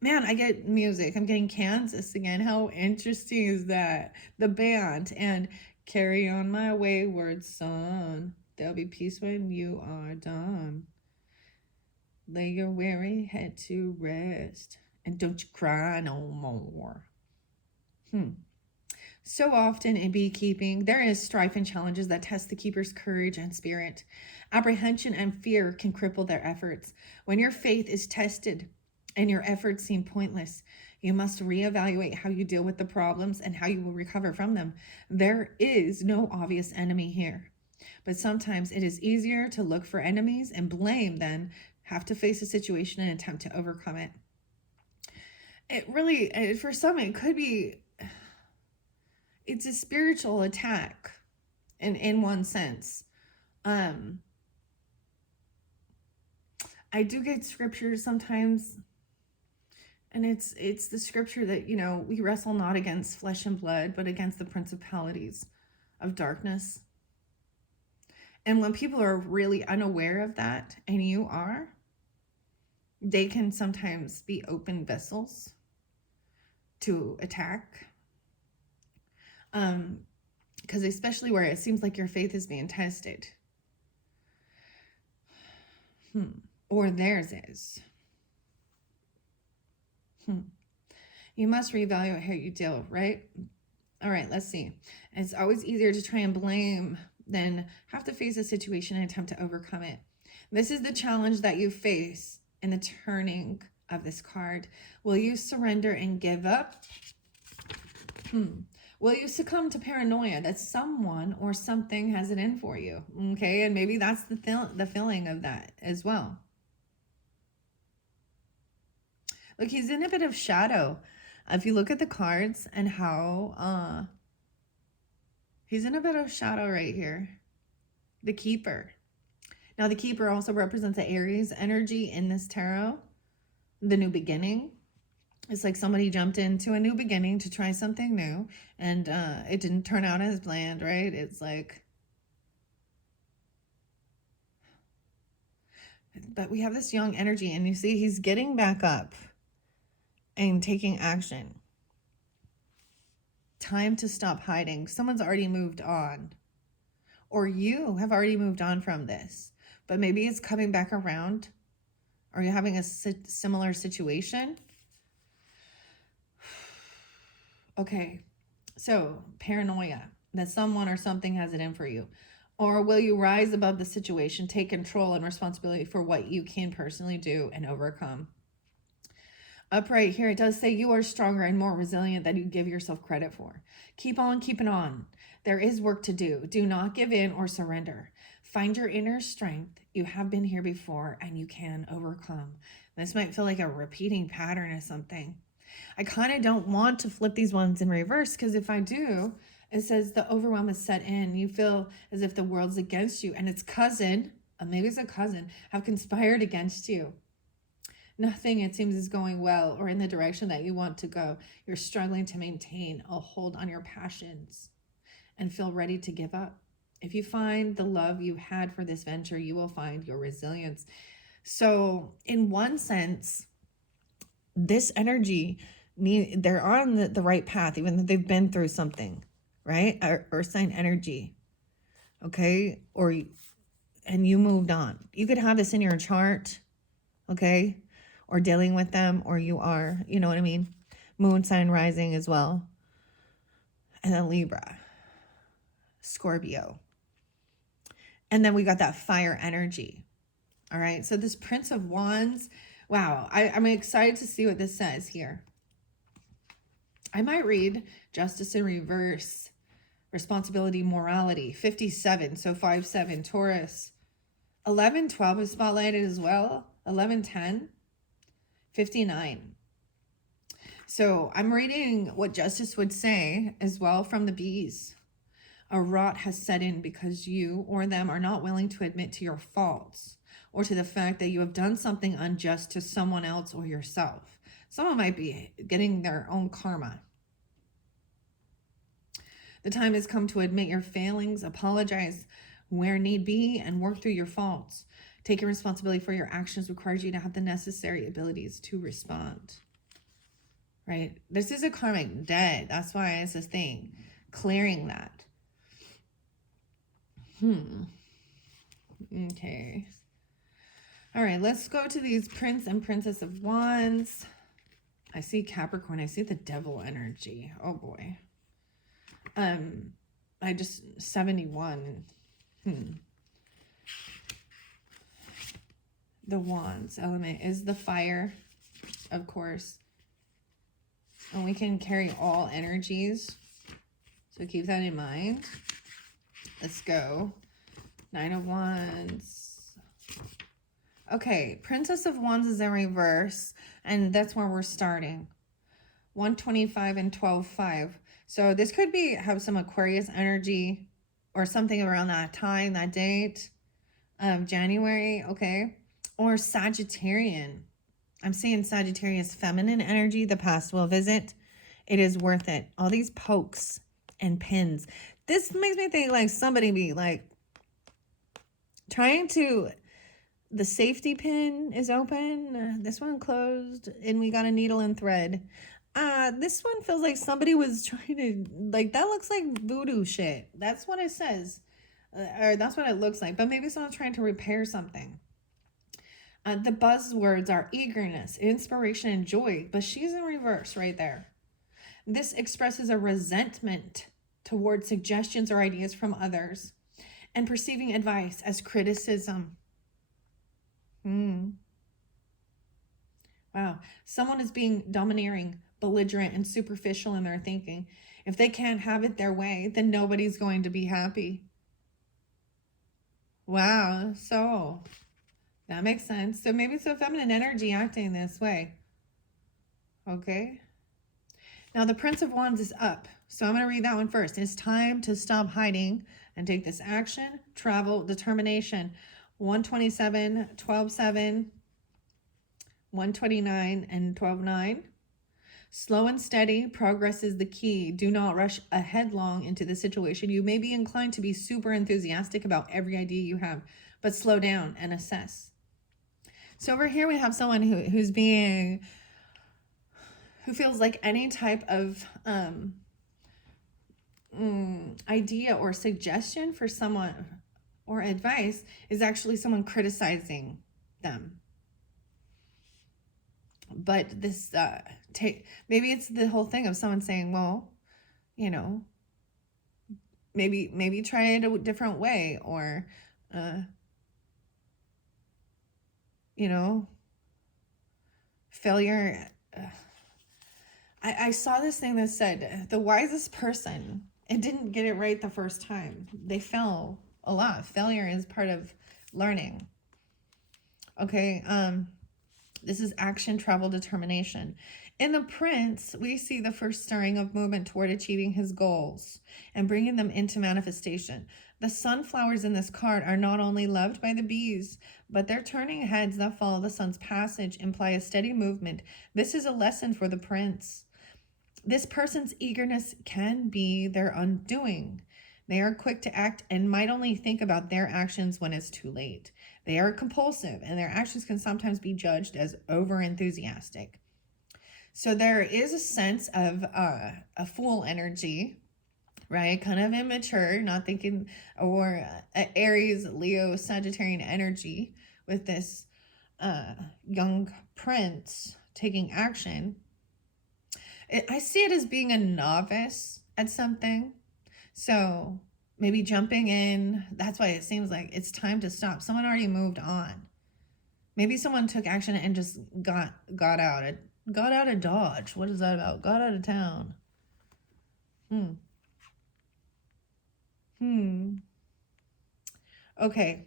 Man, I get music. I'm getting Kansas again. How interesting is that? The band and Carry On My Wayward Son. There'll be peace when you are done. Lay your weary head to rest, and don't you cry no more. So often in beekeeping, there is strife and challenges that test the keeper's courage and spirit. Apprehension and fear can cripple their efforts. When your faith is tested and your efforts seem pointless, you must reevaluate how you deal with the problems and how you will recover from them. There is no obvious enemy here. But sometimes it is easier to look for enemies and blame than have to face a situation and attempt to overcome it. It really, for some, it could be, it's a spiritual attack in one sense. I do get scriptures sometimes, and it's the scripture that, we wrestle not against flesh and blood, but against the principalities of darkness. And when people are really unaware of that, and you are, they can sometimes be open vessels to attack. Because especially where it seems like your faith is being tested. or theirs is. You must reevaluate how you deal, right? All right, let's see. It's always easier to try and blame than have to face a situation and attempt to overcome it. This is the challenge that you face in the turning of this card. Will you surrender and give up? Will you succumb to paranoia that someone or something has it in for you? Okay, and maybe that's the feeling of that as well. Look, he's in a bit of shadow. If you look at the cards and how he's in a bit of shadow right here. The Keeper. Now, the Keeper also represents the Aries energy in this tarot. The new beginning. It's like somebody jumped into a new beginning to try something new, and it didn't turn out as planned, right? It's like, but we have this young energy, and you see he's getting back up and taking action. Time to stop hiding. Someone's already moved on, or you have already moved on from this, but maybe it's coming back around. Are you having a similar situation? Okay, so paranoia that someone or something has it in for you. Or will you rise above the situation, take control and responsibility for what you can personally do and overcome? Up right here, it does say you are stronger and more resilient than you give yourself credit for. Keep on keeping on. There is work to do. Do not give in or surrender. Find your inner strength. You have been here before and you can overcome. This might feel like a repeating pattern or something. I kind of don't want to flip these ones in reverse, because if I do, it says the overwhelm is set in. You feel as if the world's against you and its cousin, maybe it's a cousin, have conspired against you. Nothing, it seems, is going well or in the direction that you want to go. You're struggling to maintain a hold on your passions and feel ready to give up. If you find the love you had for this venture, you will find your resilience. So in one sense, this energy, they're on the right path, even though they've been through something, right? Earth sign energy, okay? And you moved on. You could have this in your chart, okay? Or dealing with them, or you are, you know what I mean? Moon sign rising as well. And then Libra, Scorpio. And then we got that fire energy. All right, so this Prince of Wands, wow, I'm excited to see what this says here. I might read Justice in Reverse, Responsibility, Morality, 57, so 5-7, Taurus. 11-12 is spotlighted as well, 11-10, 59. So I'm reading what Justice would say as well from the bees. A rot has set in because you or them are not willing to admit to your faults or to the fact that you have done something unjust to someone else or yourself. Someone might be getting their own karma. The time has come to admit your failings, apologize where need be, and work through your faults. Taking responsibility for your actions requires you to have the necessary abilities to respond. Right? This is a karmic debt. That's why it's this thing. Clearing that. Okay. All right, let's go to these Prince and Princess of Wands. I see Capricorn. I see the devil energy. Oh boy. 71. The Wands element is the fire, of course. And we can carry all energies. So keep that in mind. Let's go. 9 of Wands. Okay, Princess of Wands is in reverse, and that's where we're starting. 125 and 12-5. So this could have some Aquarius energy or something around that time, that date of January, okay? Or Sagittarian. I'm saying Sagittarius feminine energy. The past will visit. It is worth it. All these pokes and pins. This makes me think like somebody be like trying to, the safety pin is open. This one closed and we got a needle and thread. This one feels like somebody was trying to, like, that looks like voodoo shit. That's what it says. Or that's what it looks like. But maybe someone's trying to repair something. The buzzwords are eagerness, inspiration, and joy, but she's in reverse right there. This expresses a resentment toward suggestions or ideas from others and perceiving advice as criticism. Wow. Someone is being domineering, belligerent, and superficial in their thinking. If they can't have it their way, then nobody's going to be happy. Wow. So that makes sense. So maybe it's a feminine energy acting this way. Okay. Now the Prince of Wands is up. So I'm going to read that one first. It's time to stop hiding and take this action, travel, determination. 127, 12-7, 129, and 12-9. Slow and steady progress is the key. Do not rush headlong into the situation. You may be inclined to be super enthusiastic about every idea you have, but slow down and assess. So over here we have someone who feels like any type of idea or suggestion for someone or advice is actually someone criticizing them. But this maybe it's the whole thing of someone saying, well, you know, maybe try it a different way, or you know, failure. I saw this thing that said the wisest person, it didn't get it right the first time. They fail a lot. Failure is part of learning. Okay, this is action, travel, determination. In the Prince, we see the first stirring of movement toward achieving his goals and bringing them into manifestation. The sunflowers in this card are not only loved by the bees, but their turning heads that follow the sun's passage imply a steady movement. This is a lesson for the Prince. This person's eagerness can be their undoing. They are quick to act and might only think about their actions when it's too late. They are compulsive, and their actions can sometimes be judged as over-enthusiastic. So there is a sense of a fool energy, right? Kind of immature, not thinking, or Aries, Leo, Sagittarian energy with this young prince taking action. I see it as being a novice at something. So maybe jumping in, that's why it seems like it's time to stop. Someone already moved on. Maybe someone took action and just got out of Dodge. What is that about? Got out of town. Okay.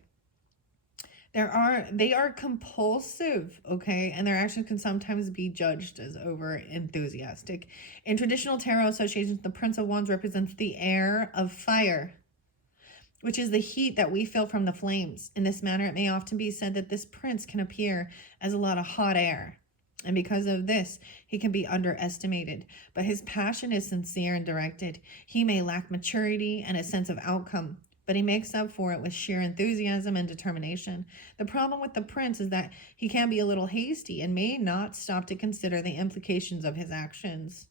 They are compulsive, okay, and their actions can sometimes be judged as over enthusiastic. In traditional tarot associations, the Prince of Wands represents the air of fire, which is the heat that we feel from the flames. In this manner, it may often be said that this prince can appear as a lot of hot air, and because of this, he can be underestimated. But his passion is sincere and directed. He may lack maturity and a sense of outcome, but he makes up for it with sheer enthusiasm and determination. The problem with the prince is that he can be a little hasty and may not stop to consider the implications of his actions.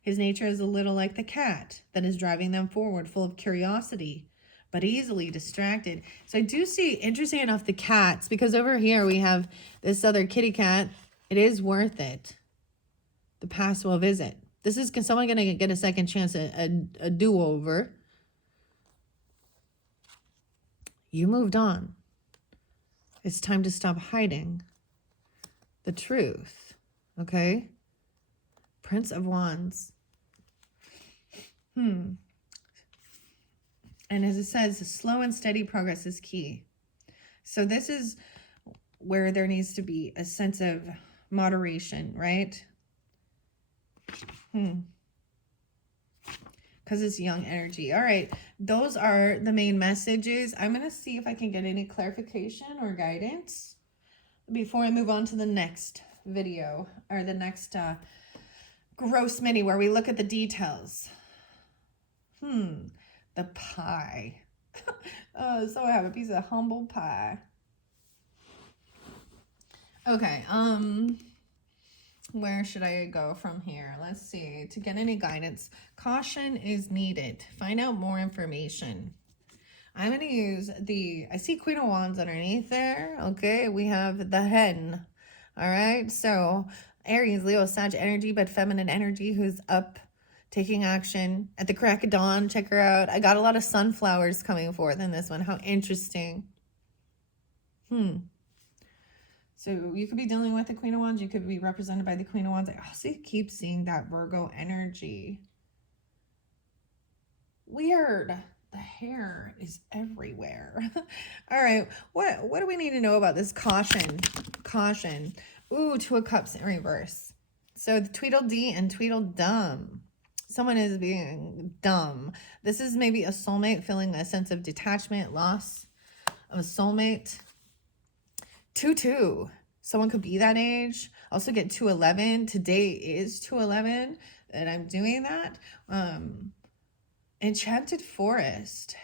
His nature is a little like the cat that is driving them forward, full of curiosity, but easily distracted. So I do see, interesting enough, the cats, because over here we have this other kitty cat. It is worth it. The past will visit. This is someone going to get a second chance, a do-over. You moved on. It's time to stop hiding the truth. Okay? Prince of Wands. And as it says, slow and steady progress is key. So this is where there needs to be a sense of moderation, right? Because it's young energy. All right, those are the main messages. I'm going to see if I can get any clarification or guidance before I move on to the next video, or the next gross mini where we look at the details. The pie. Oh, so I have a piece of humble pie. Okay, where should I go from here? Let's see. To get any guidance, caution is needed. Find out more information. I'm going to use I see Queen of Wands underneath there. Okay, we have the hen. All right, so Aries, Leo, Sag energy, but feminine energy who's up, taking action at the crack of dawn. Check her out. I got a lot of sunflowers coming forth in this one. How interesting. So you could be dealing with the Queen of Wands. You could be represented by the Queen of Wands. I also keep seeing that Virgo energy. Weird. The hair is everywhere. All right. What do we need to know about this caution? Caution. Ooh, Two of Cups in reverse. So the Tweedledee and Tweedledum. Someone is being dumb. This is maybe a soulmate feeling a sense of detachment, loss of a soulmate. 2-2. Someone could be that age. Also get 211. Today is 211 that I'm doing that. Enchanted Forest.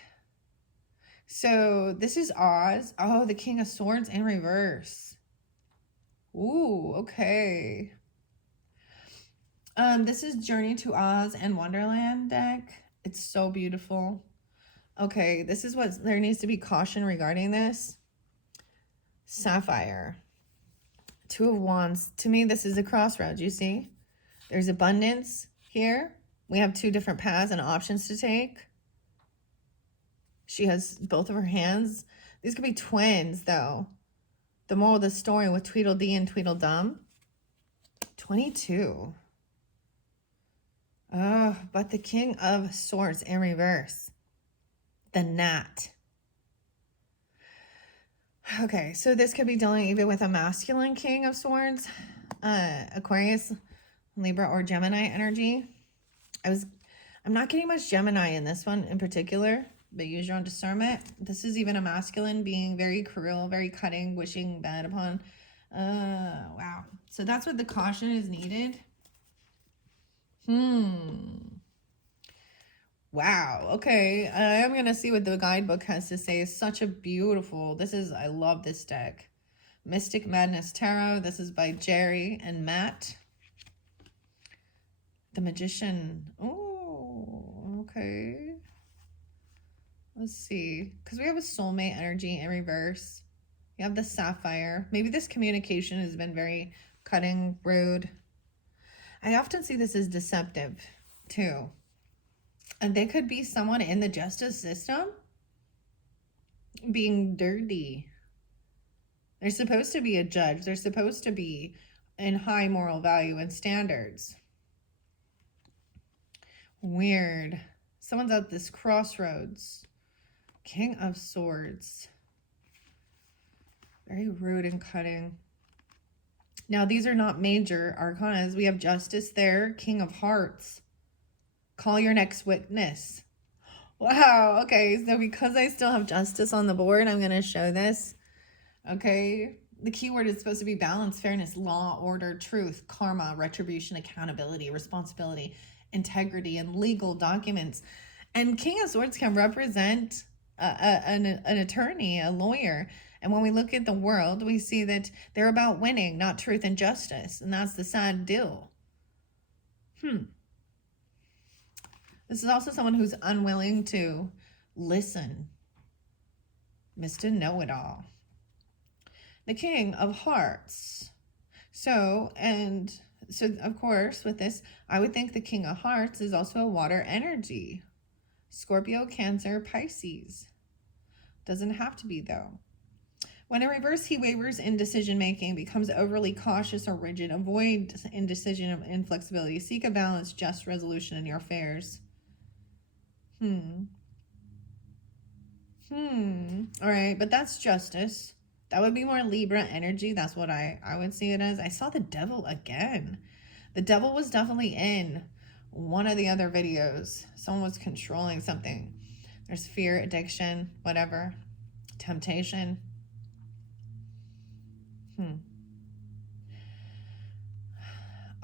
So this is Oz. Oh, the King of Swords in reverse. Ooh, okay. This is Journey to Oz and Wonderland deck. It's so beautiful. Okay, this is what there needs to be caution regarding this. Sapphire. Two of Wands. To me, this is a crossroads, you see? There's abundance here. We have two different paths and options to take. She has both of her hands. These could be twins, though. The moral of the story with Tweedledee and Tweedledum. 22. Oh, but the King of Swords in reverse. The Gnat. Okay, so this could be dealing even with a masculine King of Swords. Aquarius, Libra, or Gemini energy. I'm not getting much Gemini in this one in particular, but use your own discernment. This is even a masculine being very cruel, very cutting, wishing bad upon. Wow. So that's what the caution is needed. Wow. Okay. I'm going to see what the guidebook has to say. It's such a beautiful, I love this deck. Mystic Madness Tarot. This is by Jerry and Matt. The Magician. Oh, okay. Let's see. Because we have a soulmate energy in reverse. You have the Sapphire. Maybe this communication has been very cutting, rude. I often see this as deceptive, too. And they could be someone in the justice system being dirty. They're supposed to be a judge. They're supposed to be in high moral value and standards. Weird. Someone's at this crossroads. King of Swords. Very rude and cutting. Now, these are not major arcanas. We have Justice there. King of Hearts. Call your next witness. Wow. Okay. So because I still have Justice on the board, I'm going to show this. Okay. The keyword is supposed to be balance, fairness, law, order, truth, karma, retribution, accountability, responsibility, integrity, and legal documents. And King of Swords can represent an attorney, a lawyer. And when we look at the world, we see that they're about winning, not truth and justice. And that's the sad deal. This is also someone who's unwilling to listen. Mr. Know-it-all. The King of Hearts. So, of course, with this, I would think the King of Hearts is also a water energy. Scorpio, Cancer, Pisces. Doesn't have to be, though. When in reverse, he wavers in decision-making, becomes overly cautious or rigid. Avoid indecision and inflexibility. Seek a balanced, just resolution in your affairs. All right, but that's Justice. That would be more Libra energy. That's what I would see it as. I saw the Devil again. The Devil was definitely in one of the other videos. Someone was controlling something. There's fear, addiction, whatever. Temptation.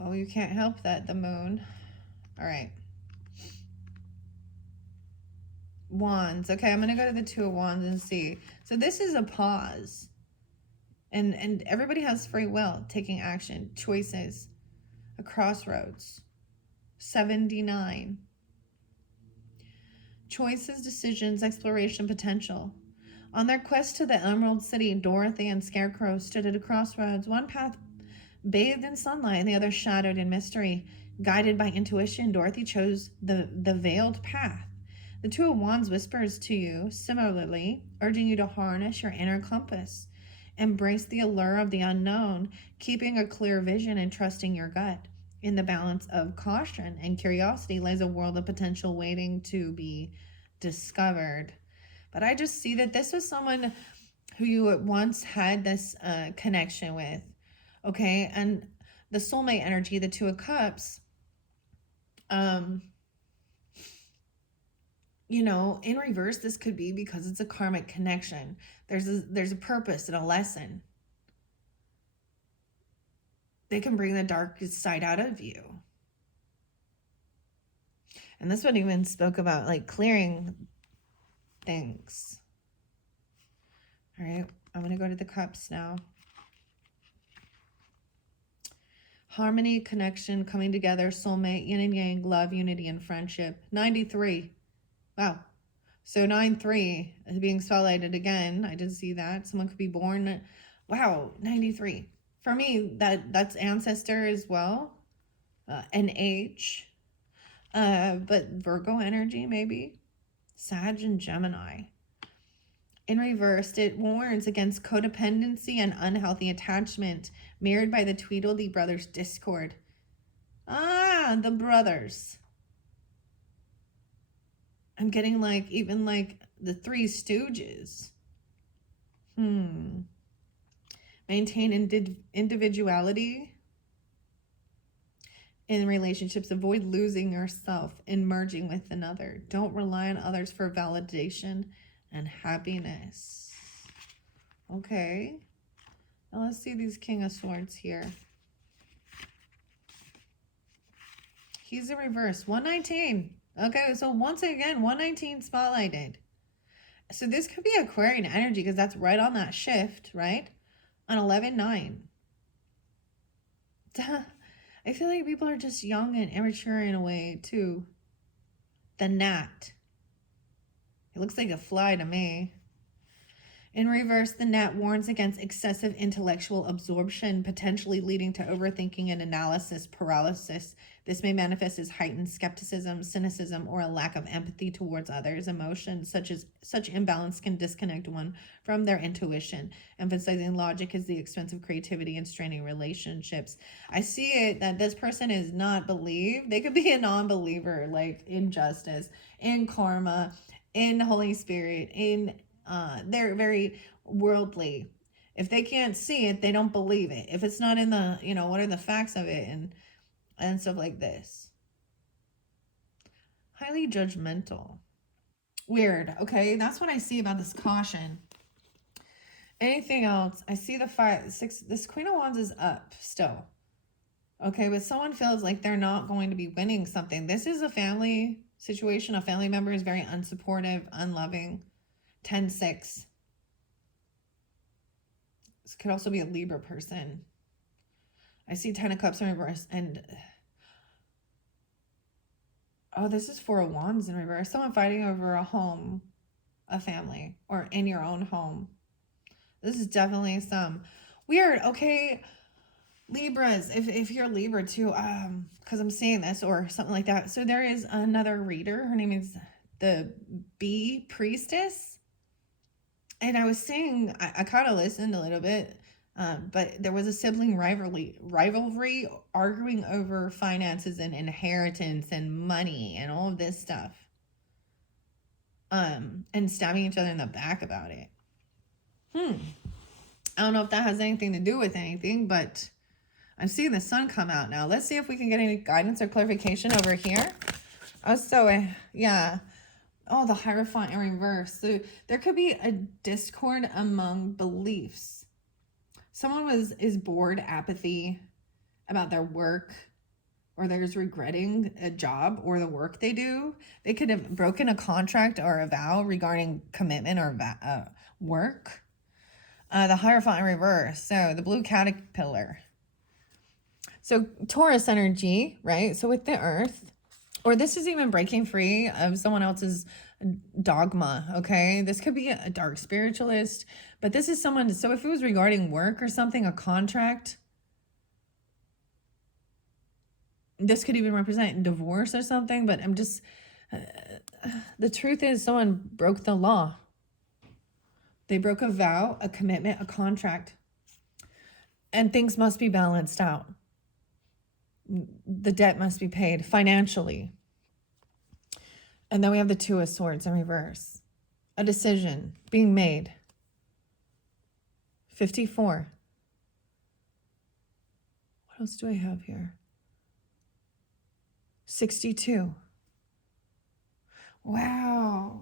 Oh, you can't help that, the Moon. All right. Wands. Okay, I'm going to go to the Two of Wands and see. So this is a pause. And everybody has free will, taking action, choices, a crossroads. 79. choices, decisions, exploration, potential. On their quest to the Emerald City, Dorothy and Scarecrow stood at a crossroads. One path bathed in sunlight and the other shadowed in mystery. Guided by intuition, Dorothy chose the veiled path. The Two of Wands whispers to you similarly, urging you to harness your inner compass. Embrace the allure of the unknown, keeping a clear vision and trusting your gut. In the balance of caution and curiosity lies a world of potential waiting to be discovered. But I just see that this was someone who you once had this connection with, okay? And the soulmate energy, the Two of Cups, you know, in reverse, this could be because it's a karmic connection. There's a purpose and a lesson. They can bring the darkest side out of you. And this one even spoke about like clearing things. All right, I'm going to go to the cups now. Harmony, connection, coming together, soulmate, yin and yang, love, unity, and friendship. 93. Wow. So 9-3 is being spotlighted again. I did see that. Someone could be born. Wow, 93. For me, that's ancestor as well. An age. But Virgo energy, maybe. Sag and Gemini. In reverse, it warns against codependency and unhealthy attachment, mirrored by the Tweedledee brothers' discord. Ah, the brothers. I'm getting like, even like the Three Stooges. Maintain individuality in relationships. Avoid losing yourself in merging with another. Don't rely on others for validation and happiness. Okay. Now let's see these King of Swords here. He's a reverse. 119. Okay, so once again, 119 spotlighted. So this could be Aquarian energy because that's right on that shift, right? On 11-9. I feel like people are just young and immature in a way, too. The gnat. It looks like a fly to me. In reverse, the gnat warns against excessive intellectual absorption, potentially leading to overthinking and analysis paralysis. This may manifest as heightened skepticism, cynicism, or a lack of empathy towards others. Emotions such imbalance can disconnect one from their intuition, emphasizing logic at the expense of creativity and straining relationships. I see it that this person is not believed. They could be a non-believer, like in justice, in karma, in Holy Spirit, in they're very worldly. If they can't see it, they don't believe it. If it's not in the, you know, what are the facts of it and stuff like this. Highly judgmental. Weird. Okay, that's what I see about this caution. Anything else? I see the 5, 6. This Queen of Wands is up still. Okay, but someone feels like they're not going to be winning something. This is a family situation. A family member is very unsupportive, unloving. 10-6. This could also be a Libra person. I see 10 of Cups in reverse. And oh, this is 4 of Wands in reverse. Someone fighting over a home, a family, or in your own home. This is definitely some weird. Okay, Libras, if you're Libra too, because I'm seeing this or something like that. So there is another reader. Her name is the Bee Priestess. And I was saying, I kind of listened a little bit, but there was a sibling rivalry arguing over finances and inheritance and money and all of this stuff. And stabbing each other in the back about it. I don't know if that has anything to do with anything, but I'm seeing the sun come out now. Let's see if we can get any guidance or clarification over here. Oh, so, yeah. Oh, the Hierophant in reverse. So there could be a discord among beliefs. Someone is bored, apathy about their work, or there's regretting a job or the work they do. They could have broken a contract or a vow regarding commitment or work. The Hierophant in reverse. So the blue caterpillar. So Taurus energy, right? So with the earth. Or this is even breaking free of someone else's dogma, okay? This could be a dark spiritualist, but this is someone, so if it was regarding work or something, a contract, this could even represent divorce or something, but I'm just, the truth is someone broke the law. They broke a vow, a commitment, a contract, and things must be balanced out. The debt must be paid financially. And then we have the Two of Swords in reverse. A decision being made. 54. What else do I have here? 62. Wow.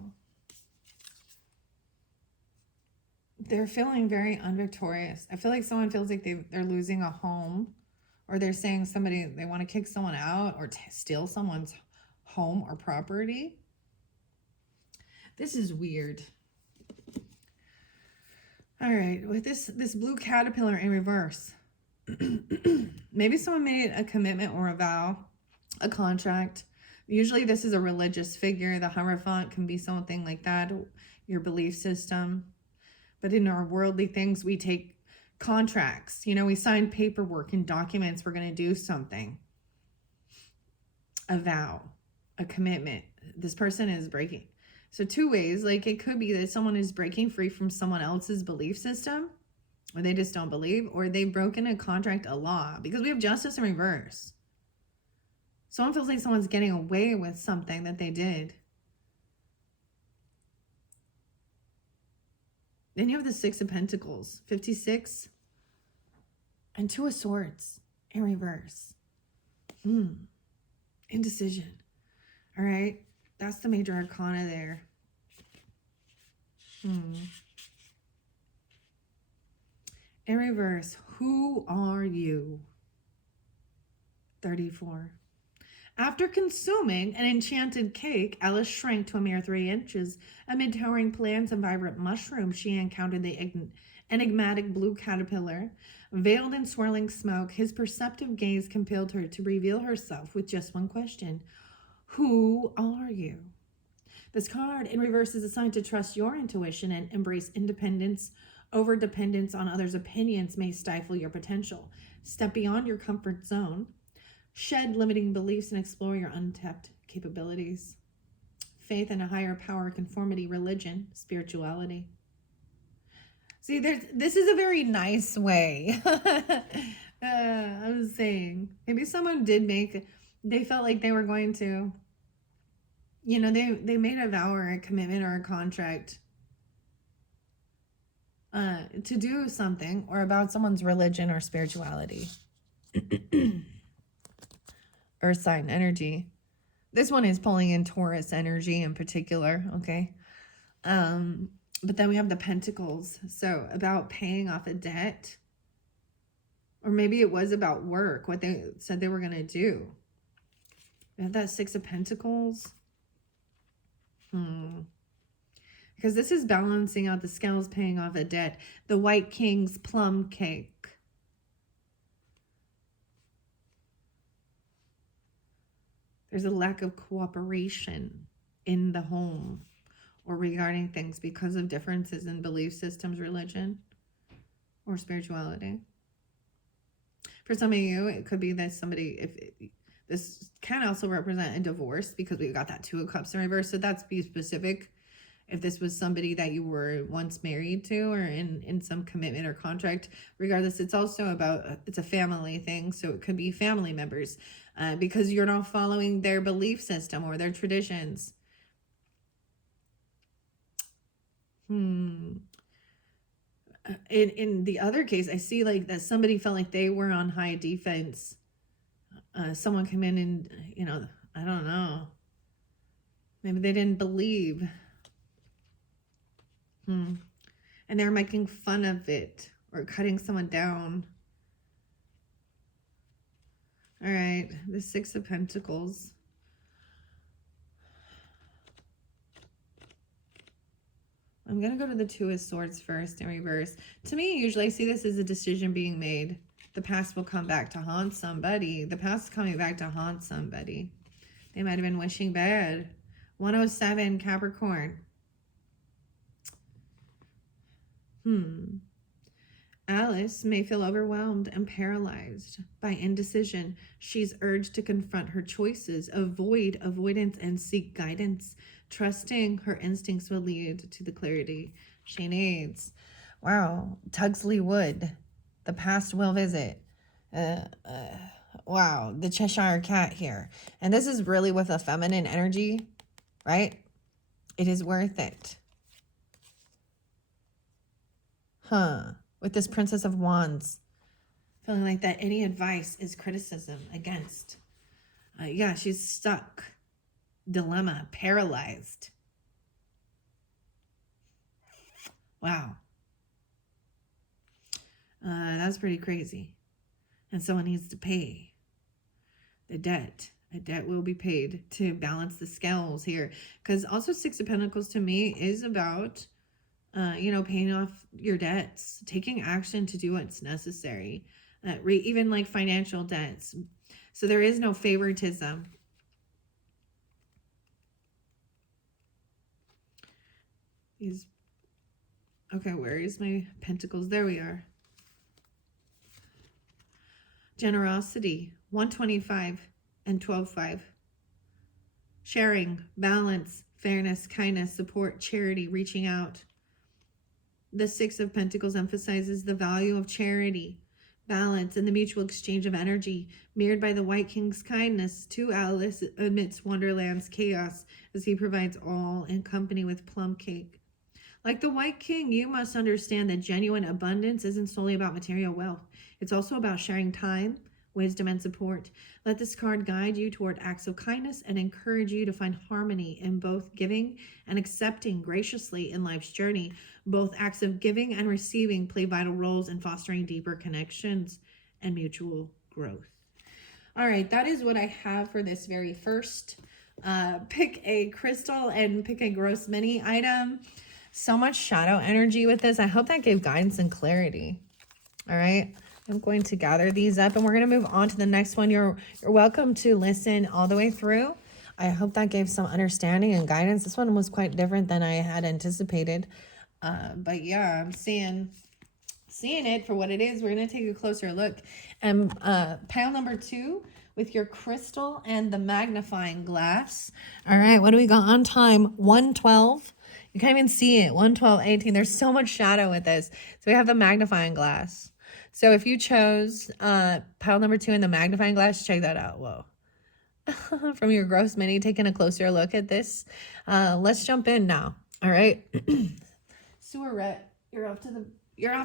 They're feeling very unvictorious. I feel like someone feels like they're losing a home, or they're saying they want to kick someone out or steal someone's home or property. This is weird. All right, with this blue caterpillar in reverse, maybe someone made a commitment or a vow, a contract. Usually this is a religious figure. The Hierophant can be something like that, your belief system. But in our worldly things, we take contracts. We sign paperwork and documents. We're going to do something. A vow, a commitment. This person is breaking. So two ways, like it could be that someone is breaking free from someone else's belief system, or they just don't believe, or they've broken a contract, a law, because we have justice in reverse. Someone feels like someone's getting away with something that they did. Then you have the Six of Pentacles, 56, and Two of Swords in reverse. Indecision. All right, that's the major arcana there. In reverse, who are you? 34. After consuming an enchanted cake, Alice shrank to a mere 3 inches. Amid towering plants and vibrant mushrooms, she encountered the enigmatic blue caterpillar. Veiled in swirling smoke, his perceptive gaze compelled her to reveal herself with just one question. Who are you? This card in reverse is assigned to trust your intuition and embrace independence. Over-dependence on others' opinions may stifle your potential. Step beyond your comfort zone. Shed limiting beliefs and explore your untapped capabilities. Faith in a higher power, conformity, religion, spirituality. See, this is a very nice way. I was saying, maybe someone they felt like they were going to, they made a vow or a commitment or a contract to do something, or about someone's religion or spirituality. Earth sign energy. This one is pulling in Taurus energy in particular, okay? But then we have the Pentacles. So about paying off a debt. Or maybe it was about work, what they said they were going to do. We have that Six of Pentacles. Because this is balancing out the scales, paying off a debt. The White King's plum cake. There's a lack of cooperation in the home or regarding things because of differences in belief systems, religion, or spirituality. For some of you, it could be that this can also represent a divorce, because we've got that Two of Cups in reverse. So that's be specific. If this was somebody that you were once married to, or in some commitment or contract, regardless, it's also it's a family thing. So it could be family members, because you're not following their belief system or their traditions. In the other case, I see like that somebody felt like they were on high defense. Someone came in and, I don't know. Maybe they didn't believe. And they're making fun of it or cutting someone down. All right, the Six of Pentacles. I'm going to go to the Two of Swords first in reverse. To me, usually I see this as a decision being made. The past will come back to haunt somebody. The past is coming back to haunt somebody. They might have been wishing bad 107 Capricorn. Alice may feel overwhelmed and paralyzed by indecision. She's urged to confront her choices, avoid avoidance, and seek guidance, trusting her instincts will lead to the clarity she needs. Wow. Tugsley Wood. The past will visit. Wow. The Cheshire Cat here. And this is really with a feminine energy, right? It is worth it. With this Princess of Wands. Feeling like that any advice is criticism against. Yeah, she's stuck. Dilemma. Paralyzed. Wow. That's pretty crazy. And someone needs to pay the debt. A debt will be paid to balance the scales here. Because also 6 of Pentacles to me is about paying off your debts, taking action to do what's necessary, even like financial debts. So there is no favoritism. Okay, where is my pentacles? There we are. Generosity, 125 and 12-5. Sharing, balance, fairness, kindness, support, charity, reaching out. The 6 of Pentacles emphasizes the value of charity, balance, and the mutual exchange of energy, mirrored by the White King's kindness to Alice amidst Wonderland's chaos, as he provides all in company with plum cake. Like the White King, you must understand that genuine abundance isn't solely about material wealth. It's also about sharing time, wisdom, and support. Let this card guide you toward acts of kindness and encourage you to find harmony in both giving and accepting graciously in life's journey. Both acts of giving and receiving play vital roles in fostering deeper connections and mutual growth. All right, that is what I have for this very first pick a crystal and pick a gross mini item. So much shadow energy with this. I hope that gave guidance and clarity. All right. I'm going to gather these up and we're going to move on to the next one. You're welcome to listen all the way through. I hope that gave some understanding and guidance. This one was quite different than I had anticipated. But yeah, I'm seeing it for what it is. We're going to take a closer look. And pile number 2 with your crystal and the magnifying glass. All right. What do we got on time? 112. You can't even see it. 112, 18. There's so much shadow with this. So we have the magnifying glass. So if you chose pile number 2 in the magnifying glass, check that out. Whoa. From your gross mini, taking a closer look at this. Let's jump in now. All right. Sewerette, you're off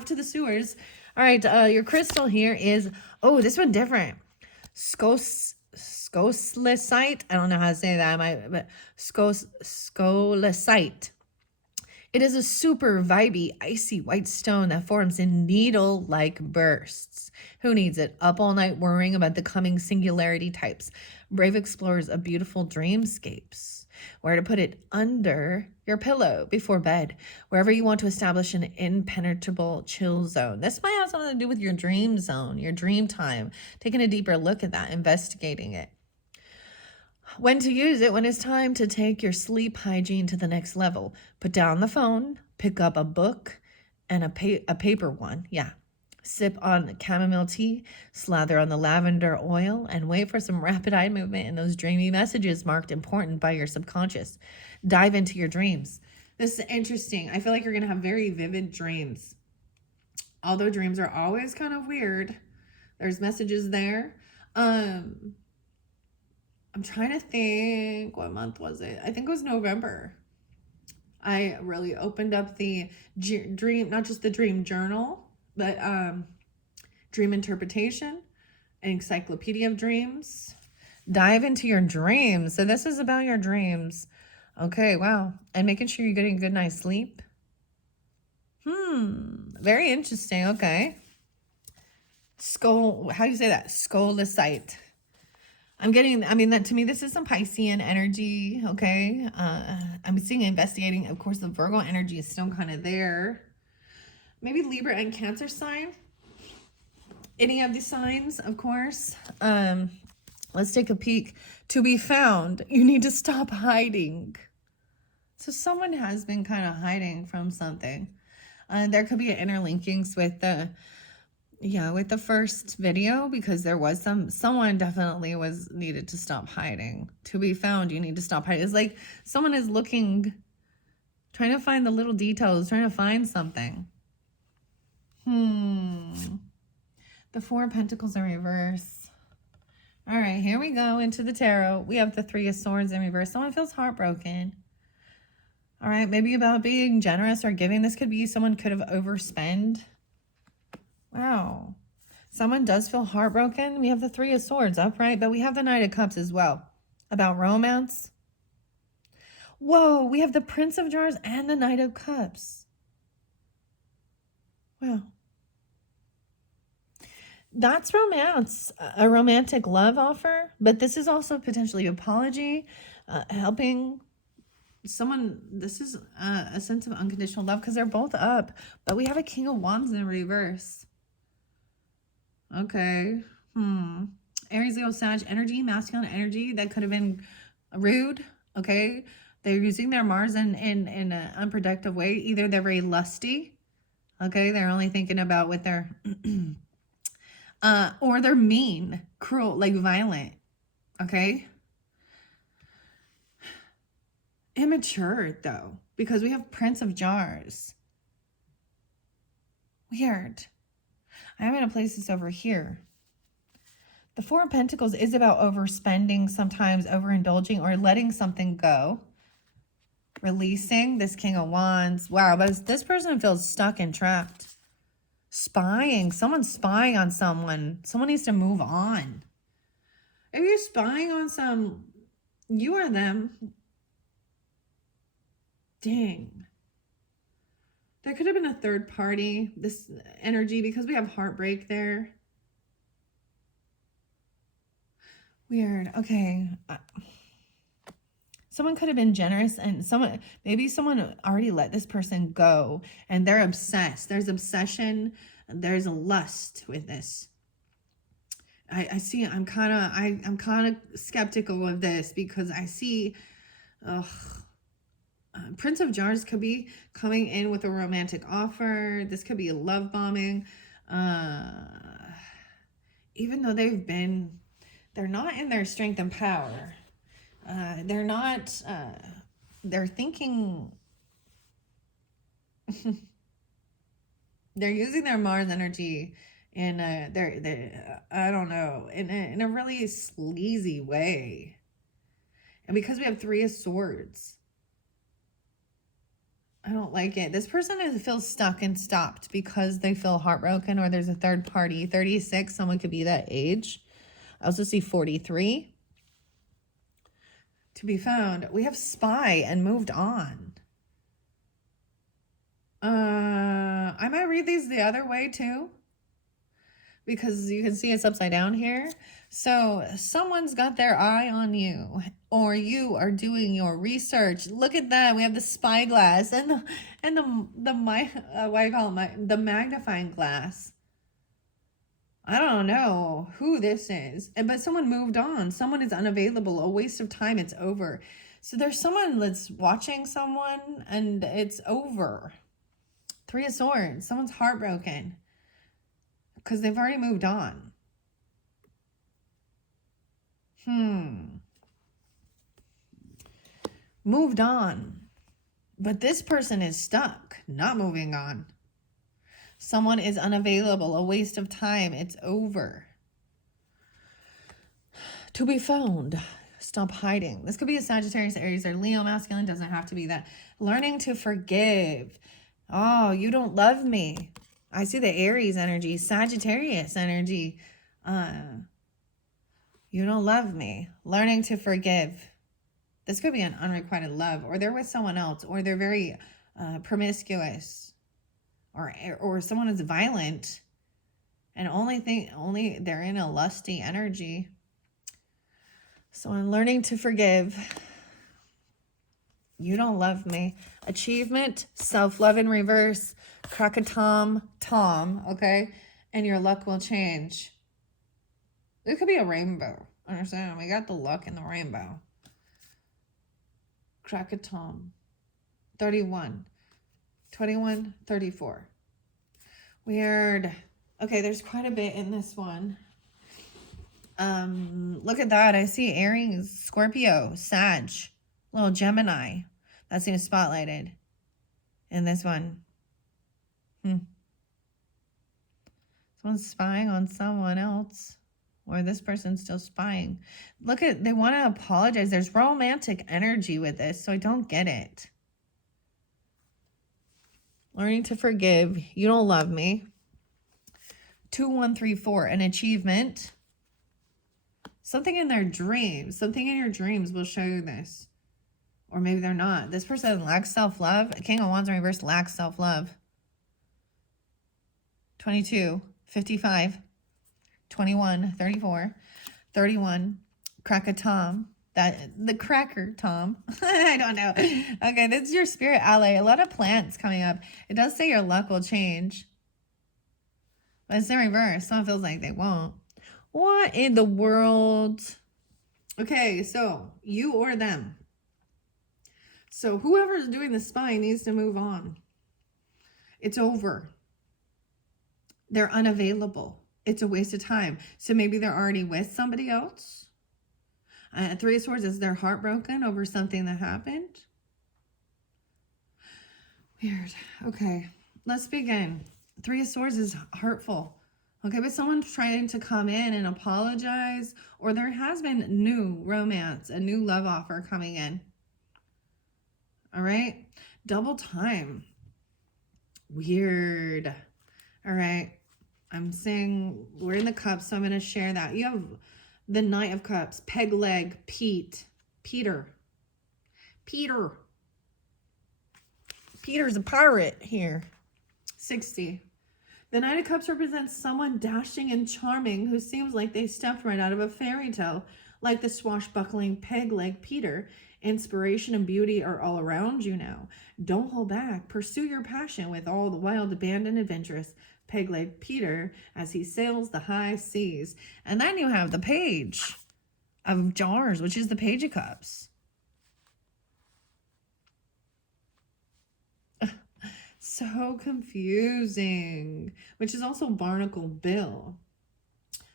to the sewers. All right. Your crystal here is, this one different. Scolecite. I don't know how to say that. But scolecite. It is a super vibey, icy white stone that forms in needle-like bursts. Who needs it? Up all night worrying about the coming singularity types. Brave explorers of beautiful dreamscapes. Where to put it? Under your pillow before bed. Wherever you want to establish an impenetrable chill zone. This might have something to do with your dream zone, your dream time. Taking a deeper look at that, investigating it. When to use it? When it's time to take your sleep hygiene to the next level. Put down the phone, pick up a book and a paper one. Yeah. Sip on chamomile tea, slather on the lavender oil, and wait for some rapid eye movement and those dreamy messages marked important by your subconscious. Dive into your dreams. This is interesting. I feel like you're going to have very vivid dreams. Although dreams are always kind of weird, there's messages there. I'm trying to think, what month was it? I think it was November. I really opened up the dream, not just the dream journal, but dream interpretation, encyclopedia of dreams. Dive into your dreams. So this is about your dreams. Okay, wow. And making sure you're getting a good night's sleep. Very interesting. Okay. How do you say that? Scolecite. that to me, this is some Piscean energy, okay? I'm seeing investigating. Of course, the Virgo energy is still kind of there. Maybe Libra and Cancer sign. Any of these signs, of course. Let's take a peek. To be found, you need to stop hiding. So someone has been kind of hiding from something. There could be interlinkings with the first video, because there was someone definitely needed to stop hiding. To be found, you need to stop hiding. It's like someone is looking, trying to find the little details, trying to find something. The Four of Pentacles in reverse. All right, here we go into the tarot. We have the Three of Swords in reverse. Someone feels heartbroken. All right, maybe about being generous or giving. This could be someone could have overspent. Wow. Someone does feel heartbroken. We have the Three of Swords upright, but we have the Knight of Cups as well. About romance. Whoa, we have the Prince of Jars and the Knight of Cups. Wow. That's romance, a romantic love offer, but this is also potentially apology, helping someone. This is a sense of unconditional love, because they're both up, but we have a King of Wands in reverse. Okay. Aries, Leo, Sag energy, masculine energy. That could have been rude. Okay. They're using their Mars in an unproductive way. Either they're very lusty. Okay. They're only thinking about what they're, or they're mean, cruel, like violent. Okay. Immature though, because we have Prince of Jars. Weird. I'm going to place this over here. The Four of Pentacles is about overspending, sometimes overindulging, or letting something go. Releasing this King of Wands. Wow, but this person feels stuck and trapped. Spying. Someone's spying on someone. Someone needs to move on. If you're spying on you or them. Dang. There could have been a third party, this energy, because we have heartbreak there. Weird. Okay. Someone could have been generous, and maybe someone already let this person go and they're obsessed. There's obsession. There's a lust with this. I see. I'm kind of skeptical of this, because I see, Prince of Jars could be coming in with a romantic offer. This could be a love bombing. Even though they're not in their strength and power. They're not, they're thinking, they're using their Mars energy in I don't know, in a really sleazy way. And because we have Three of Swords, I don't like it. This person feels stuck and stopped because they feel heartbroken, or there's a third party. 36, someone could be that age. I also see 43. To be found. We have spy and moved on. I might read these the other way too, because you can see it's upside down here. So someone's got their eye on you, or you are doing your research. Look at that. We have the spyglass and the magnifying glass. I don't know who this is, but someone moved on. Someone is unavailable. A waste of time. It's over. So there's someone that's watching someone and it's over. Three of Swords. Someone's heartbroken because they've already moved on. Moved on. But this person is stuck, not moving on. Someone is unavailable, a waste of time. It's over. To be found. Stop hiding. This could be a Sagittarius, Aries, or Leo masculine. Doesn't have to be that. Learning to forgive. Oh, you don't love me. I see the Aries energy, Sagittarius energy. You don't love me. Learning to forgive. This could be an unrequited love, or they're with someone else, or they're very promiscuous. Or someone is violent and only they're in a lusty energy. So I'm learning to forgive. You don't love me. Achievement, self-love in reverse, Tom, okay? And your luck will change. It could be a rainbow, understand. We got the luck and the rainbow. Krakatoa. 31. 21, 34. Weird. Okay, there's quite a bit in this one. Look at that. I see Aries, Scorpio, Sag, little Gemini. That seems spotlighted in this one. Someone's spying on someone else. Or this person's still spying. Look at, they want to apologize. There's romantic energy with this, so I don't get it. Learning to forgive. You don't love me. 2134, an achievement. Something in their dreams. Something in your dreams will show you this. Or maybe they're not. This person lacks self-love. King of Wands in reverse lacks self-love. 22, 55, 21, 34, 31, Krakatoa. The cracker Tom. I don't know. Okay, this is your spirit ally. A lot of plants coming up. It does say your luck will change. But it's in reverse. Someone feels like they won't. What in the world? Okay, so you or them. So whoever's doing the spying needs to move on. It's over. They're unavailable. It's a waste of time. So maybe they're already with somebody else. Three of Swords is they're heartbroken over something that happened. Weird. Okay, let's begin. Three of Swords is hurtful. Okay, but someone's trying to come in and apologize, or there has been new romance, a new love offer coming in. All right, double time. Weird. All right, I'm saying we're in the cups, so I'm going to share that. You have the Knight of Cups, peg leg, Peter's a pirate here. 60. The Knight of Cups represents someone dashing and charming who seems like they stepped right out of a fairy tale, like the swashbuckling peg leg Peter. Inspiration and beauty are all around you now. Don't hold back. Pursue your passion with all the wild, abandoned, adventurous peg leg Peter as he sails the high seas. And then you have the Page of Jars, which is the Page of Cups. So confusing, which is also Barnacle Bill.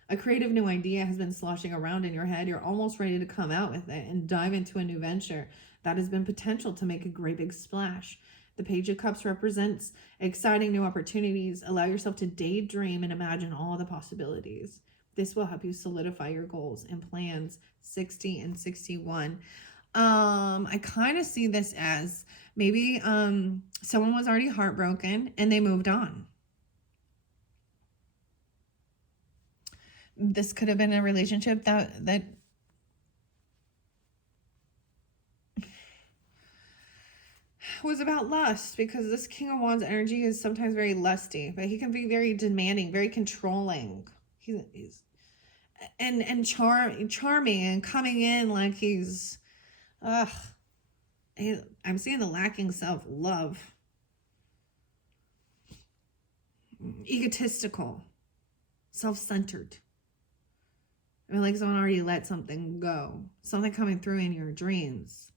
A creative new idea has been sloshing around in your head. You're almost ready to come out with it and dive into a new venture that has been potential to make a great big splash. The Page of Cups represents exciting new opportunities. Allow yourself to daydream and imagine all the possibilities. This will help you solidify your goals and plans. 60 and 61. I kind of see this as maybe someone was already heartbroken and they moved on. This could have been a relationship that was about lust, because this King of Wands energy is sometimes very lusty, but he can be very demanding, very controlling. He's charming and coming in like he's I'm seeing the lacking self-love. Egotistical. Self-centered. I mean, like someone already let something go. Something coming through in your dreams.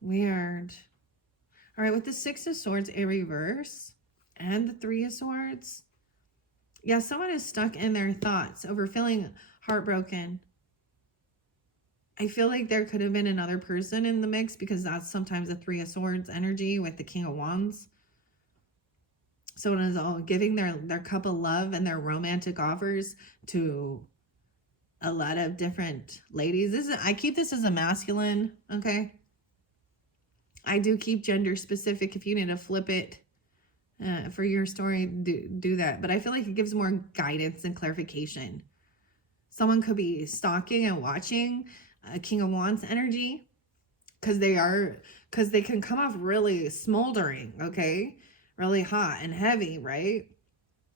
Weird. All right, with the Six of Swords, a reverse, and the Three of Swords. Yeah, someone is stuck in their thoughts over feeling heartbroken. I feel like there could have been another person in the mix, because that's sometimes the Three of Swords energy with the King of Wands. Someone is all giving their cup of love and their romantic offers to a lot of different ladies. I keep this as a masculine, okay? I do keep gender specific. If you need to flip it for your story, do that. But I feel like it gives more guidance and clarification. Someone could be stalking and watching a King of Wands energy, because they can come off really smoldering, okay? Really hot and heavy, right?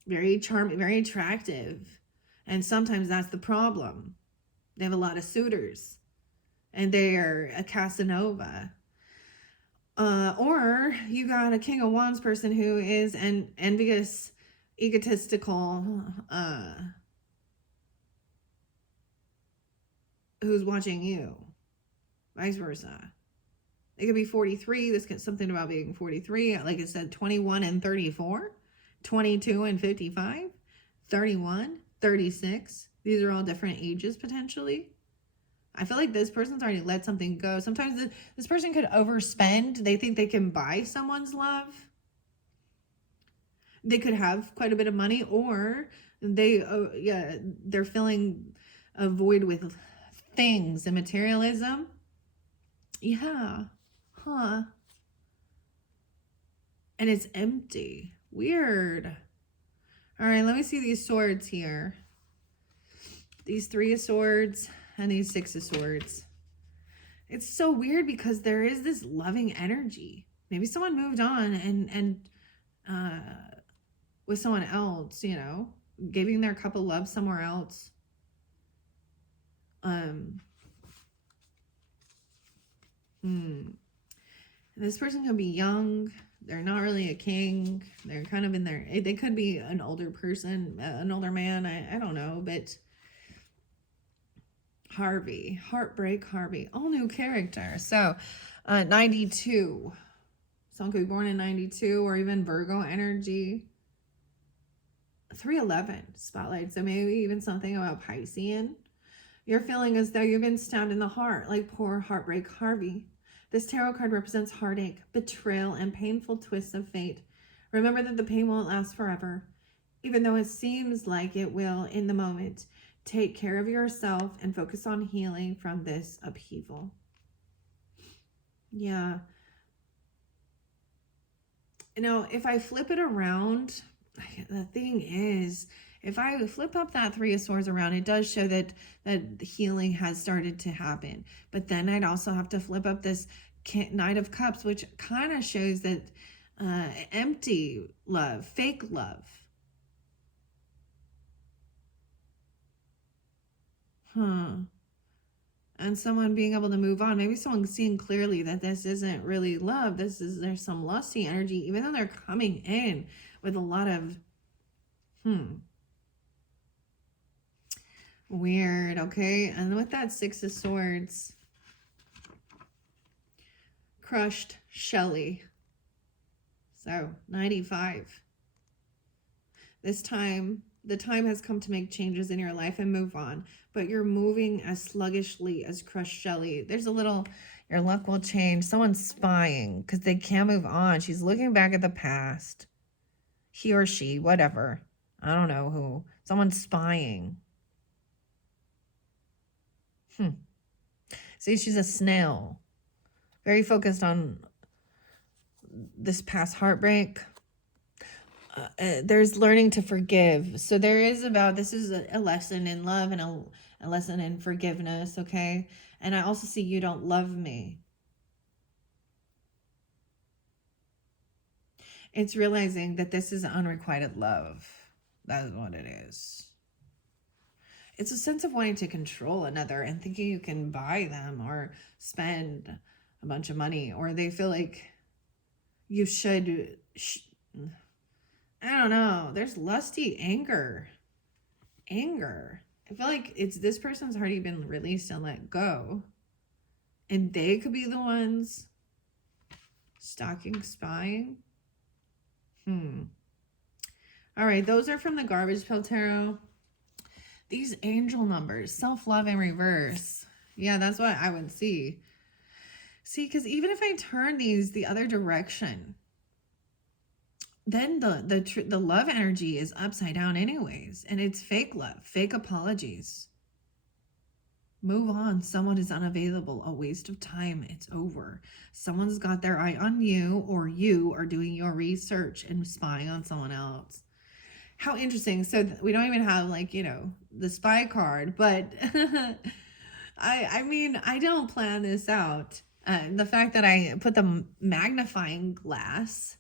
Very charming, very attractive. And sometimes that's the problem. They have a lot of suitors and they are a Casanova. Or you got a King of Wands person who is an envious, egotistical, who's watching you. Vice versa. It could be 43. This gets something about being 43. Like I said, 21 and 34, 22 and 55, 31, 36. These are all different ages potentially. I feel like this person's already let something go. Sometimes this person could overspend. They think they can buy someone's love. They could have quite a bit of money, or they're filling a void with things and materialism. Yeah. Huh. And it's empty. Weird. All right, let me see these swords here. These 3 of Swords and these 6 of Swords. It's so weird because there is this loving energy. Maybe someone moved on and with someone else, you know, giving their cup of love somewhere else. This person could be young. They're not really a king. They're kind of in their, they could be an older person, an older man. I don't know, but Harvey, Heartbreak Harvey, all new character. So 92. Someone could be born in 92 or even Virgo energy. 311 spotlight. So maybe even something about Piscean. You're feeling as though you've been stabbed in the heart, like poor Heartbreak Harvey. This tarot card represents heartache, betrayal, and painful twists of fate. Remember that the pain won't last forever, even though it seems like it will in the moment. Take care of yourself and focus on healing from this upheaval. Yeah. You know, if I flip it around, the thing is, if I flip up that 3 of Swords around, it does show that healing has started to happen. But then I'd also have to flip up this Knight of Cups, which kind of shows that empty love, fake love. And someone being able to move on. Maybe someone seeing clearly that this isn't really love. There's some lusty energy, even though they're coming in with a lot of weird. Okay, and with that 6 of Swords, crushed Shelley. So 95. This time, the time has come to make changes in your life and move on, but you're moving as sluggishly as crushed Shelley. There's a little, your luck will change. Someone's spying because they can't move on. She's looking back at the past. He or she, whatever. I don't know who. Someone's spying. See, she's a snail. Very focused on this past heartbreak. There's learning to forgive. So there is about, this is a lesson in love and a lesson in forgiveness, okay? And I also see you don't love me. It's realizing that this is unrequited love. That is what it is. It's a sense of wanting to control another and thinking you can buy them or spend a bunch of money, or they feel like you should, I don't know. There's lusty anger. I feel like it's this person's already been released and let go. And they could be the ones stalking, spying. All right, those are from the Garbage Pail Tarot. These angel numbers, self-love in reverse. Yeah, that's what I would see. See, because even if I turn these the other direction, then the love energy is upside down anyways. And it's fake love, fake apologies. Move on. Someone is unavailable. A waste of time. It's over. Someone's got their eye on you, or you are doing your research and spying on someone else. How interesting. So we don't even have, like, you know, the spy card, but I mean, I don't plan this out. The fact that I put the magnifying glass,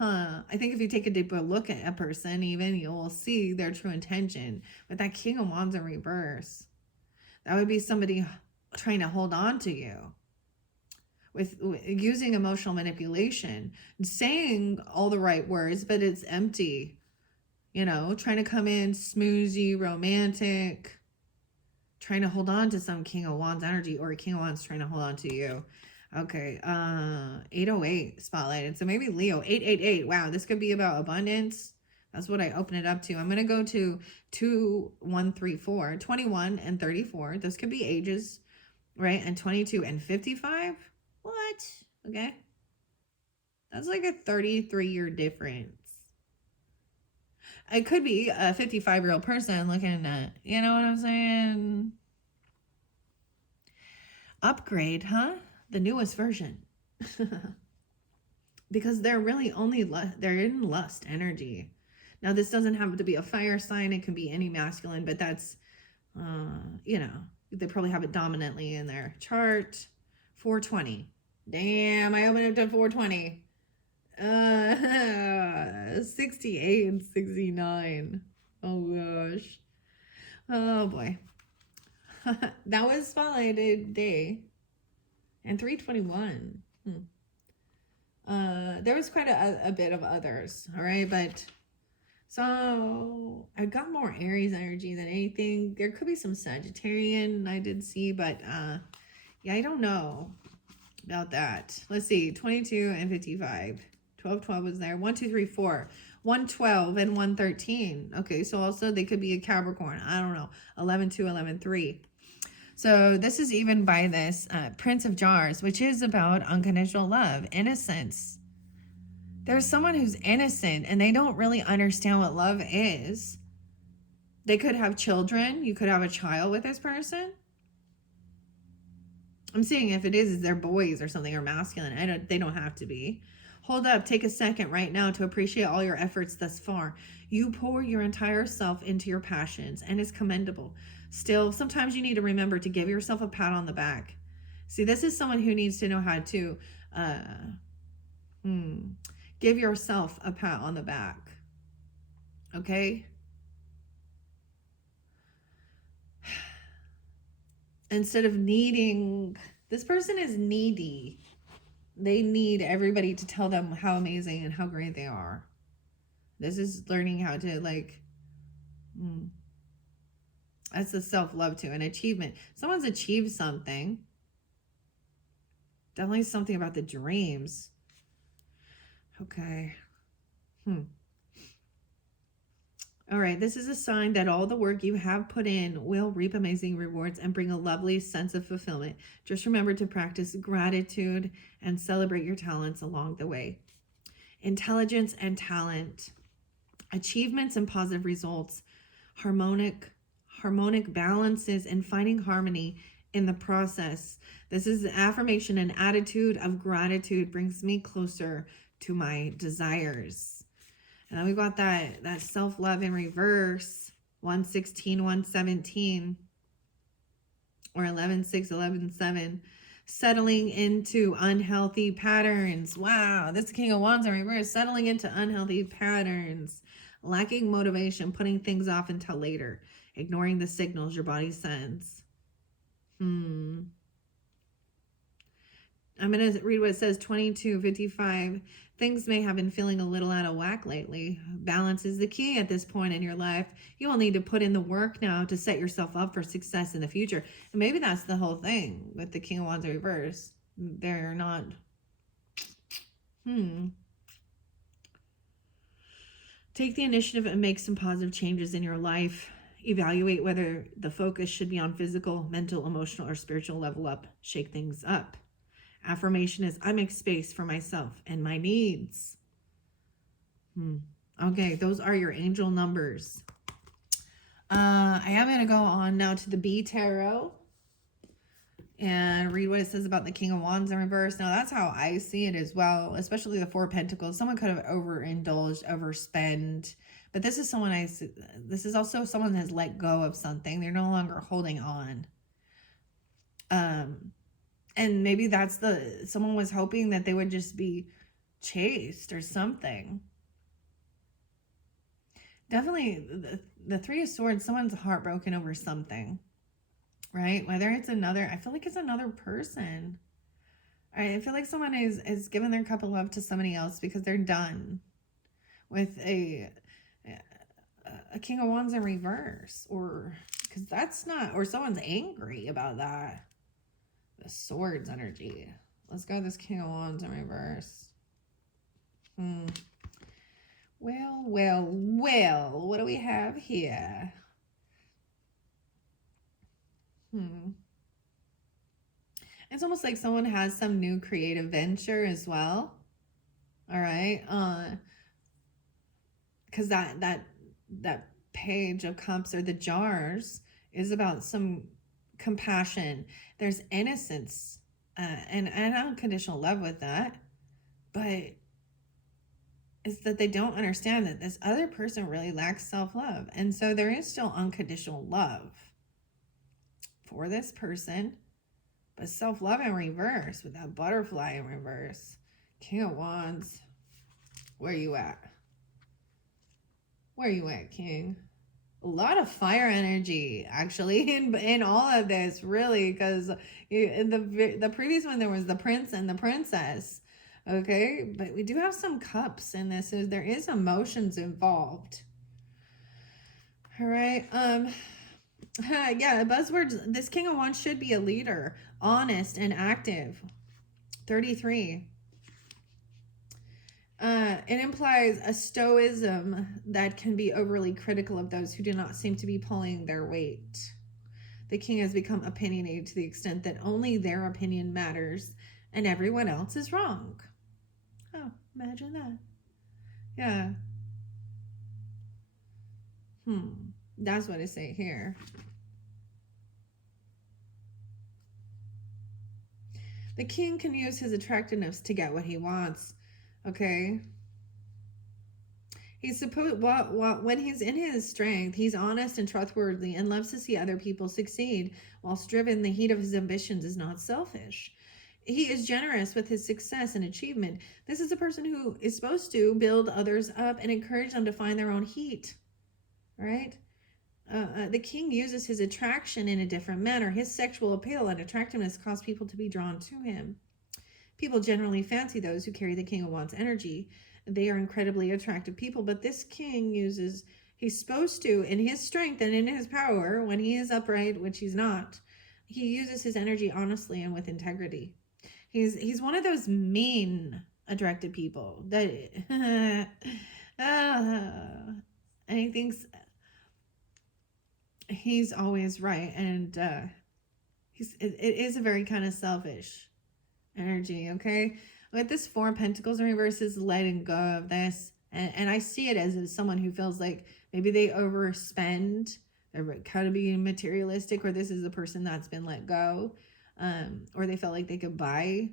I think if you take a deeper look at a person, even, you'll see their true intention. With that King of Wands in reverse, that would be somebody trying to hold on to you. with using emotional manipulation, saying all the right words, but it's empty. You know, trying to come in smoozy, romantic, trying to hold on to some King of Wands energy, or a King of Wands trying to hold on to you. Okay, 808 spotlighted. So maybe Leo, 888. Wow, this could be about abundance. That's what I open it up to. I'm going to go to 2134, 21 and 34. This could be ages, right? And 22 and 55. What? Okay. That's like a 33-year difference. It could be a 55-year-old person looking at, you know what I'm saying? Upgrade, huh? The newest version. Because they're really only, they're in lust energy. Now, this doesn't have to be a fire sign. It can be any masculine, but that's, you know, they probably have it dominantly in their chart. 420. Damn, I opened up to 420. 68 and 69. Oh gosh. Oh boy. That was spotlighted day. And 321. There was quite a bit of others. All right, but so I got more Aries energy than anything. There could be some Sagittarian I did see, but yeah, I don't know about that. Let's see, 22 and 55. 12 was there. 1, 2, 3, 4. 112 and 113. Okay, so also they could be a Capricorn. I don't know. 11, 2, 11, 3. So this is even by this Prince of Jars, which is about unconditional love, innocence. There's someone who's innocent and they don't really understand what love is. They could have children. You could have a child with this person. I'm seeing if it is they're boys or something, or masculine. They don't have to be. Hold up, take a second right now to appreciate all your efforts thus far. You pour your entire self into your passions, and it's commendable. Still, sometimes you need to remember to give yourself a pat on the back. See, this is someone who needs to know how to give yourself a pat on the back. Okay? Instead of needing, this person is needy. They need everybody to tell them how amazing and how great they are. This is learning how to that's the self-love too, an achievement. Someone's achieved something. Definitely something about the dreams. Okay. All right, this is a sign that all the work you have put in will reap amazing rewards and bring a lovely sense of fulfillment. Just remember to practice gratitude and celebrate your talents along the way. Intelligence and talent, achievements and positive results, harmonic balances, and finding harmony in the process. This is the affirmation and attitude of gratitude brings me closer to my desires. And then we got that self-love in reverse, 116, 117, or 11, 6, 11, 7. Settling into unhealthy patterns. Wow, this King of Wands in reverse, settling into unhealthy patterns. Lacking motivation, putting things off until later. Ignoring the signals your body sends. I'm going to read what it says, 22:55. Things may have been feeling a little out of whack lately. Balance is the key at this point in your life. You will need to put in the work now to set yourself up for success in the future. And maybe that's the whole thing with the King of Wands reverse. They're not... Take the initiative and make some positive changes in your life. Evaluate whether the focus should be on physical, mental, emotional, or spiritual level up. Shake things up. Affirmation is, I make space for myself and my needs. Okay, those are your angel numbers. I am going to go on now to the B Tarot and read what it says about the King of Wands in reverse. Now, that's how I see it as well, especially the Four of Pentacles. Someone could have overindulged, overspent. But this is someone this is also someone that has let go of something. They're no longer holding on. And maybe that's someone was hoping that they would just be chased or something. Definitely the Three of Swords, someone's heartbroken over something, right? Whether it's I feel like it's another person. All right, I feel like someone is giving their cup of love to somebody else because they're done with a King of Wands in reverse, or because that's not, or someone's angry about that. The Swords energy. Let's go this King of Wands in reverse. Well, well, well. What do we have here? It's almost like someone has some new creative venture as well. All right. Because that page of cups, or the jars, is about some compassion. There's innocence and unconditional love with that, but it's that they don't understand that this other person really lacks self-love, and so there is still unconditional love for this person, but self-love in reverse with that butterfly in reverse. King of Wands, where you at? Where you at, King? A lot of fire energy actually in all of this, really, because in the previous one there was the prince and the princess. Okay, but we do have some cups in this. So there is emotions involved. All right. Yeah, buzzwords. This King of Wands should be a leader, honest and active. 33. It implies a stoicism that can be overly critical of those who do not seem to be pulling their weight. The king has become opinionated to the extent that only their opinion matters and everyone else is wrong. Oh, imagine that. Yeah. That's what I say here. The king can use his attractiveness to get what he wants. Okay. He's supposed when he's in his strength, he's honest and trustworthy and loves to see other people succeed. Whilst driven, the heat of his ambitions is not selfish. He is generous with his success and achievement. This is a person who is supposed to build others up and encourage them to find their own heat. Right? The king uses his attraction in a different manner. His sexual appeal and attractiveness cause people to be drawn to him. People generally fancy those who carry the King of Wands energy. They are incredibly attractive people, but this king he's supposed to, in his strength and in his power, when he is upright, which he's not, he uses his energy honestly and with integrity. He's one of those mean, attracted people that and he thinks he's always right, and it is a very kind of selfish energy. Okay, with this Four of Pentacles in reverse is letting go of this, and I see it as someone who feels like maybe they overspend, they're kind of being materialistic, or this is the person that's been let go, or they felt like they could buy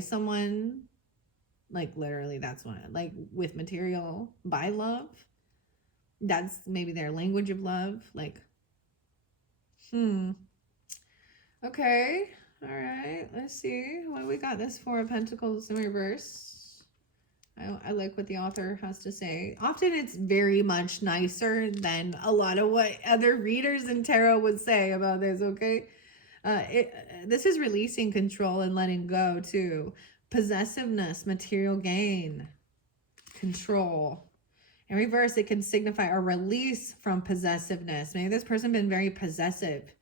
someone, like literally that's one, like with material, buy love. That's maybe their language of love. Like, okay, all right, let's see what we got. This Four of Pentacles in reverse. I like what the author has to say. Often it's very much nicer than a lot of what other readers in tarot would say about this, okay? This is releasing control and letting go too. Possessiveness, material gain, control. In reverse, it can signify a release from possessiveness. Maybe this person been very possessive.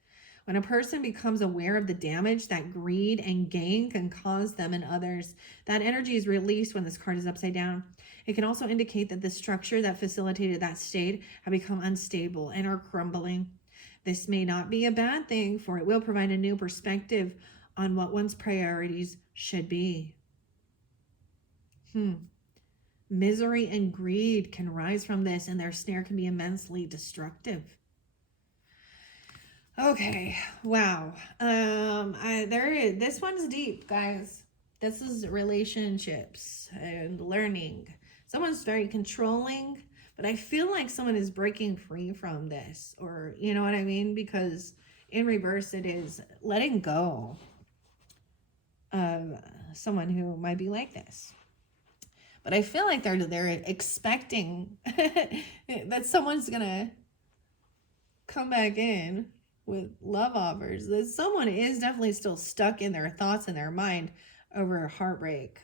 When a person becomes aware of the damage that greed and gain can cause them and others, that energy is released when this card is upside down. It can also indicate that the structure that facilitated that state have become unstable and are crumbling. This may not be a bad thing, for it will provide a new perspective on what one's priorities should be. Misery and greed can rise from this, and their snare can be immensely destructive. Okay, wow. This one's deep, guys. This is relationships and learning. Someone's very controlling, but I feel like someone is breaking free from this, or you know what I mean? Because in reverse, it is letting go of someone who might be like this. But I feel like they're expecting that someone's gonna come back in with love offers. That someone is definitely still stuck in their thoughts and their mind over heartbreak.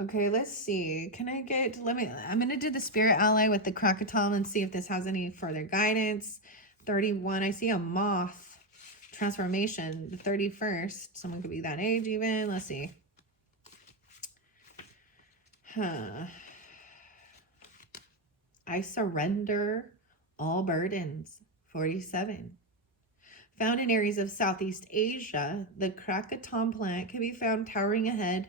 Okay, let's see. I'm going to do the spirit ally with the Krakatoa and see if this has any further guidance. 31, I see a moth transformation. The 31st, someone could be that age even. Let's see. I surrender all burdens. 47. Found in areas of Southeast Asia, the Krakatoa plant can be found towering ahead.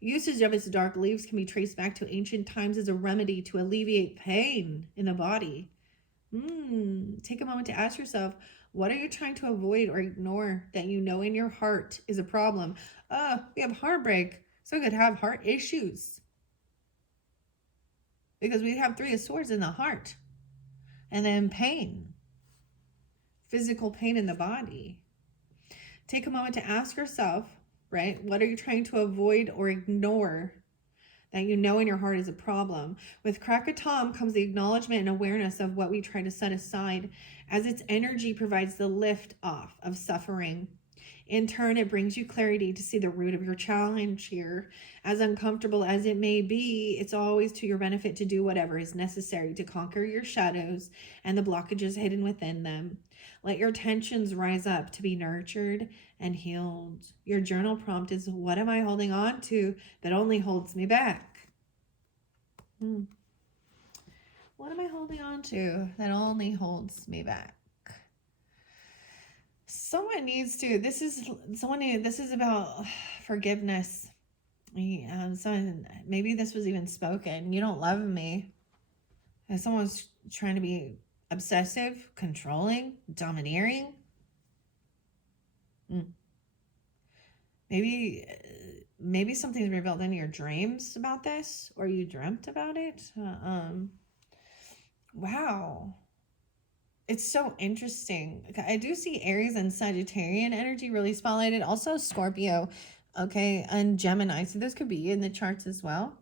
Usage of its dark leaves can be traced back to ancient times as a remedy to alleviate pain in the body. Take a moment to ask yourself, what are you trying to avoid or ignore that you know in your heart is a problem? We have heartbreak, so we could have heart issues. Because we have 3 of Swords in the heart. And then pain. Physical pain in the body. Take a moment to ask yourself, right? What are you trying to avoid or ignore that you know in your heart is a problem? With Krakatoa comes the acknowledgement and awareness of what we try to set aside, as its energy provides the lift off of suffering. In turn, it brings you clarity to see the root of your challenge here. As uncomfortable as it may be, it's always to your benefit to do whatever is necessary to conquer your shadows and the blockages hidden within them. Let your tensions rise up to be nurtured and healed. Your journal prompt is, what am I holding on to that only holds me back? What am I holding on to that only holds me back? Someone needs to, this is about forgiveness. Maybe this was even spoken. You don't love me. And someone's trying to be obsessive, controlling, domineering. Maybe something's revealed in your dreams about this, or you dreamt about it. Wow. It's so interesting. I do see Aries and Sagittarian energy really spotlighted. Also Scorpio, okay, and Gemini. So this could be in the charts as well.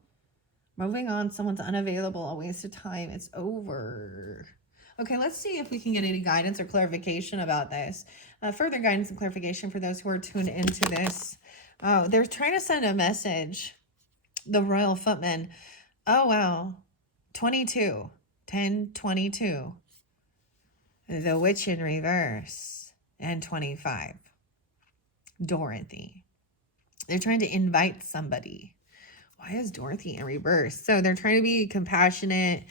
Moving on, someone's unavailable, a waste of time. It's over. Okay, let's see if we can get any guidance or clarification about this. Further guidance and clarification for those who are tuned into this. Oh, they're trying to send a message. The Royal Footman. Oh, wow. 22. 10-22. The Witch in reverse. And 25. Dorothy. They're trying to invite somebody. Why is Dorothy in reverse? So they're trying to be compassionate.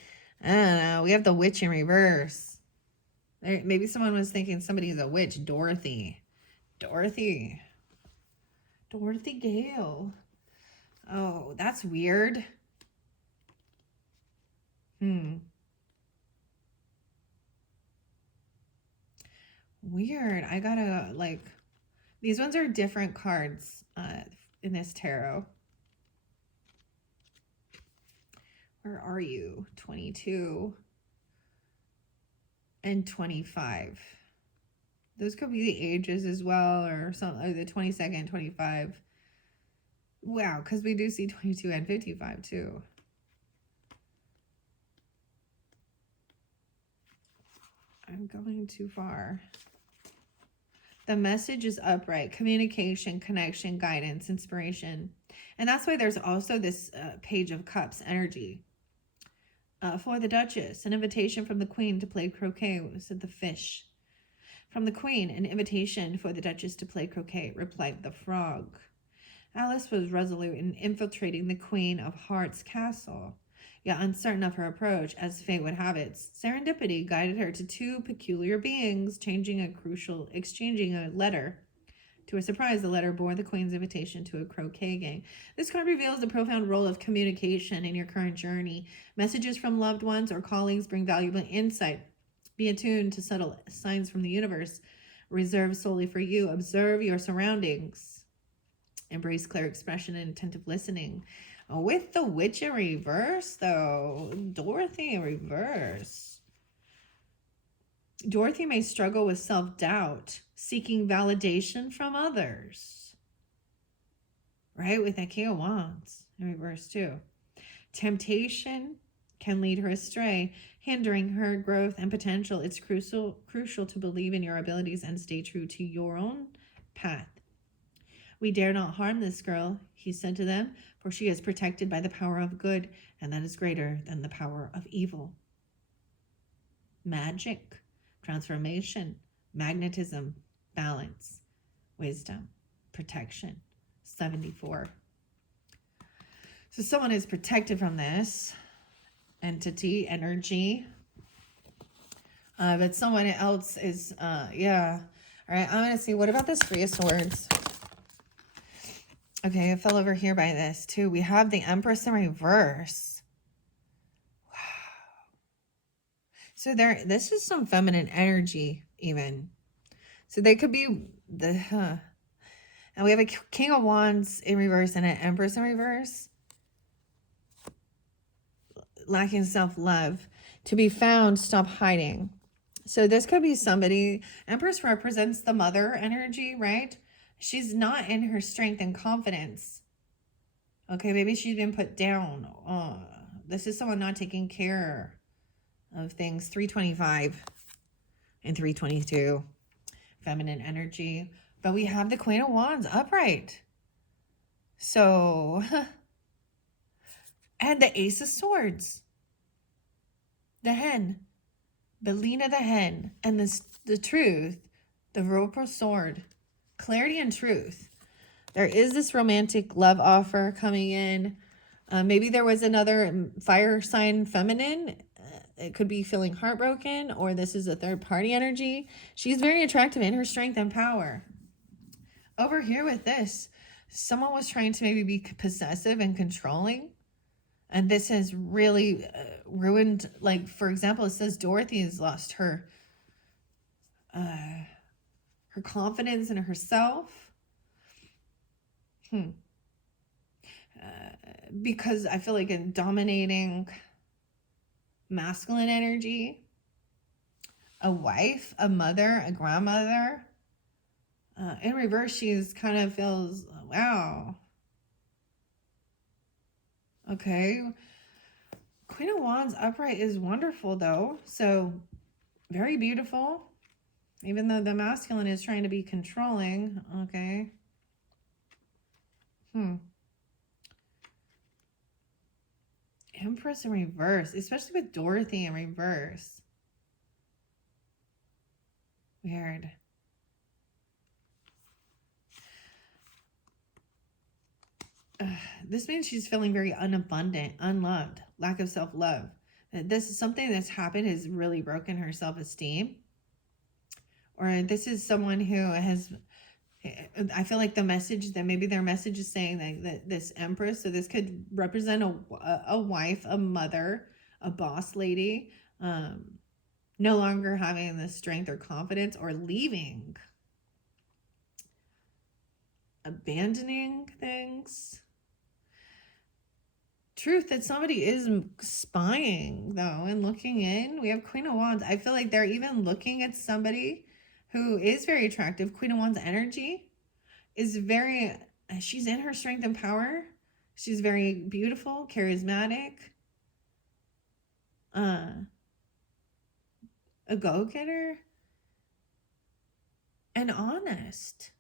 I don't know. We have the Witch in reverse. Maybe someone was thinking somebody's a witch. Dorothy Gale. Oh, that's weird. Weird. I gotta, these ones are different cards in this tarot. Where are you? 22 and 25. Those could be the ages as well, or the 22nd, 25. Wow, because we do see 22 and 55 too. I'm going too far. The message is upright. Communication, connection, guidance, inspiration. And that's why there's also this Page of Cups energy. For the Duchess, an invitation from the Queen to play croquet, said the fish. From the Queen, an invitation for the Duchess to play croquet, replied the frog. Alice was resolute in infiltrating the Queen of Hearts' castle, yet uncertain of her approach, as fate would have it. Serendipity guided her to 2 peculiar beings, exchanging a letter. To her surprise, the letter bore the Queen's invitation to a croquet game. This card reveals the profound role of communication in your current journey. Messages from loved ones or colleagues bring valuable insight. Be attuned to subtle signs from the universe, reserved solely for you. Observe your surroundings. Embrace clear expression and attentive listening. With the Witch in reverse, though, Dorothy in reverse. Dorothy may struggle with self-doubt, seeking validation from others. Right? With that King of Wands in reverse too. Temptation can lead her astray, hindering her growth and potential. It's crucial to believe in your abilities and stay true to your own path. We dare not harm this girl, he said to them, for she is protected by the power of good, and that is greater than the power of evil. Magic, transformation, magnetism, balance, wisdom, protection. 74. So someone is protected from this entity, energy. But someone else is, yeah. All right, I'm going to see. What about this Three of Swords? Okay, I fell over here by this too. We have the Empress in reverse. Wow. So this is some feminine energy even. So they could be and we have a King of Wands in reverse and an Empress in reverse. Lacking self-love. To be found, stop hiding. So this could be somebody. Empress represents the mother energy, right? She's not in her strength and confidence. Okay, maybe she's been put down. This is someone not taking care of things. 325 and 322. Feminine energy. But we have the Queen of Wands upright. So, and the Ace of Swords. The hen. Belina the hen. And the truth. The Roper sword. Clarity and truth. There is this romantic love offer coming in. Maybe there was another fire sign feminine. It could be feeling heartbroken, or this is a third party energy. She's very attractive in her strength and power. Over here with this, someone was trying to maybe be possessive and controlling. And this has really ruined, like, for example, it says Dorothy has lost her confidence in herself. Because I feel like in dominating masculine energy, a wife, a mother, a grandmother. In reverse, she's kind of feels, wow. Okay. Queen of Wands upright is wonderful though. So very beautiful. Even though the masculine is trying to be controlling. Okay. Empress in reverse, especially with Dorothy in reverse. Weird. This means she's feeling very unabundant, unloved, lack of self-love. This is something that's happened, has really broken her self-esteem. Or this is someone who has, I feel like the message that maybe their message is saying that this Empress, so this could represent a wife, a mother, a boss lady, no longer having the strength or confidence, or leaving, abandoning things. Truth that somebody is spying though and looking in. We have Queen of Wands. I feel like they're even looking at somebody who is very attractive. Queen of Wands energy is very, she's in her strength and power. She's very beautiful, charismatic, a go-getter, and honest.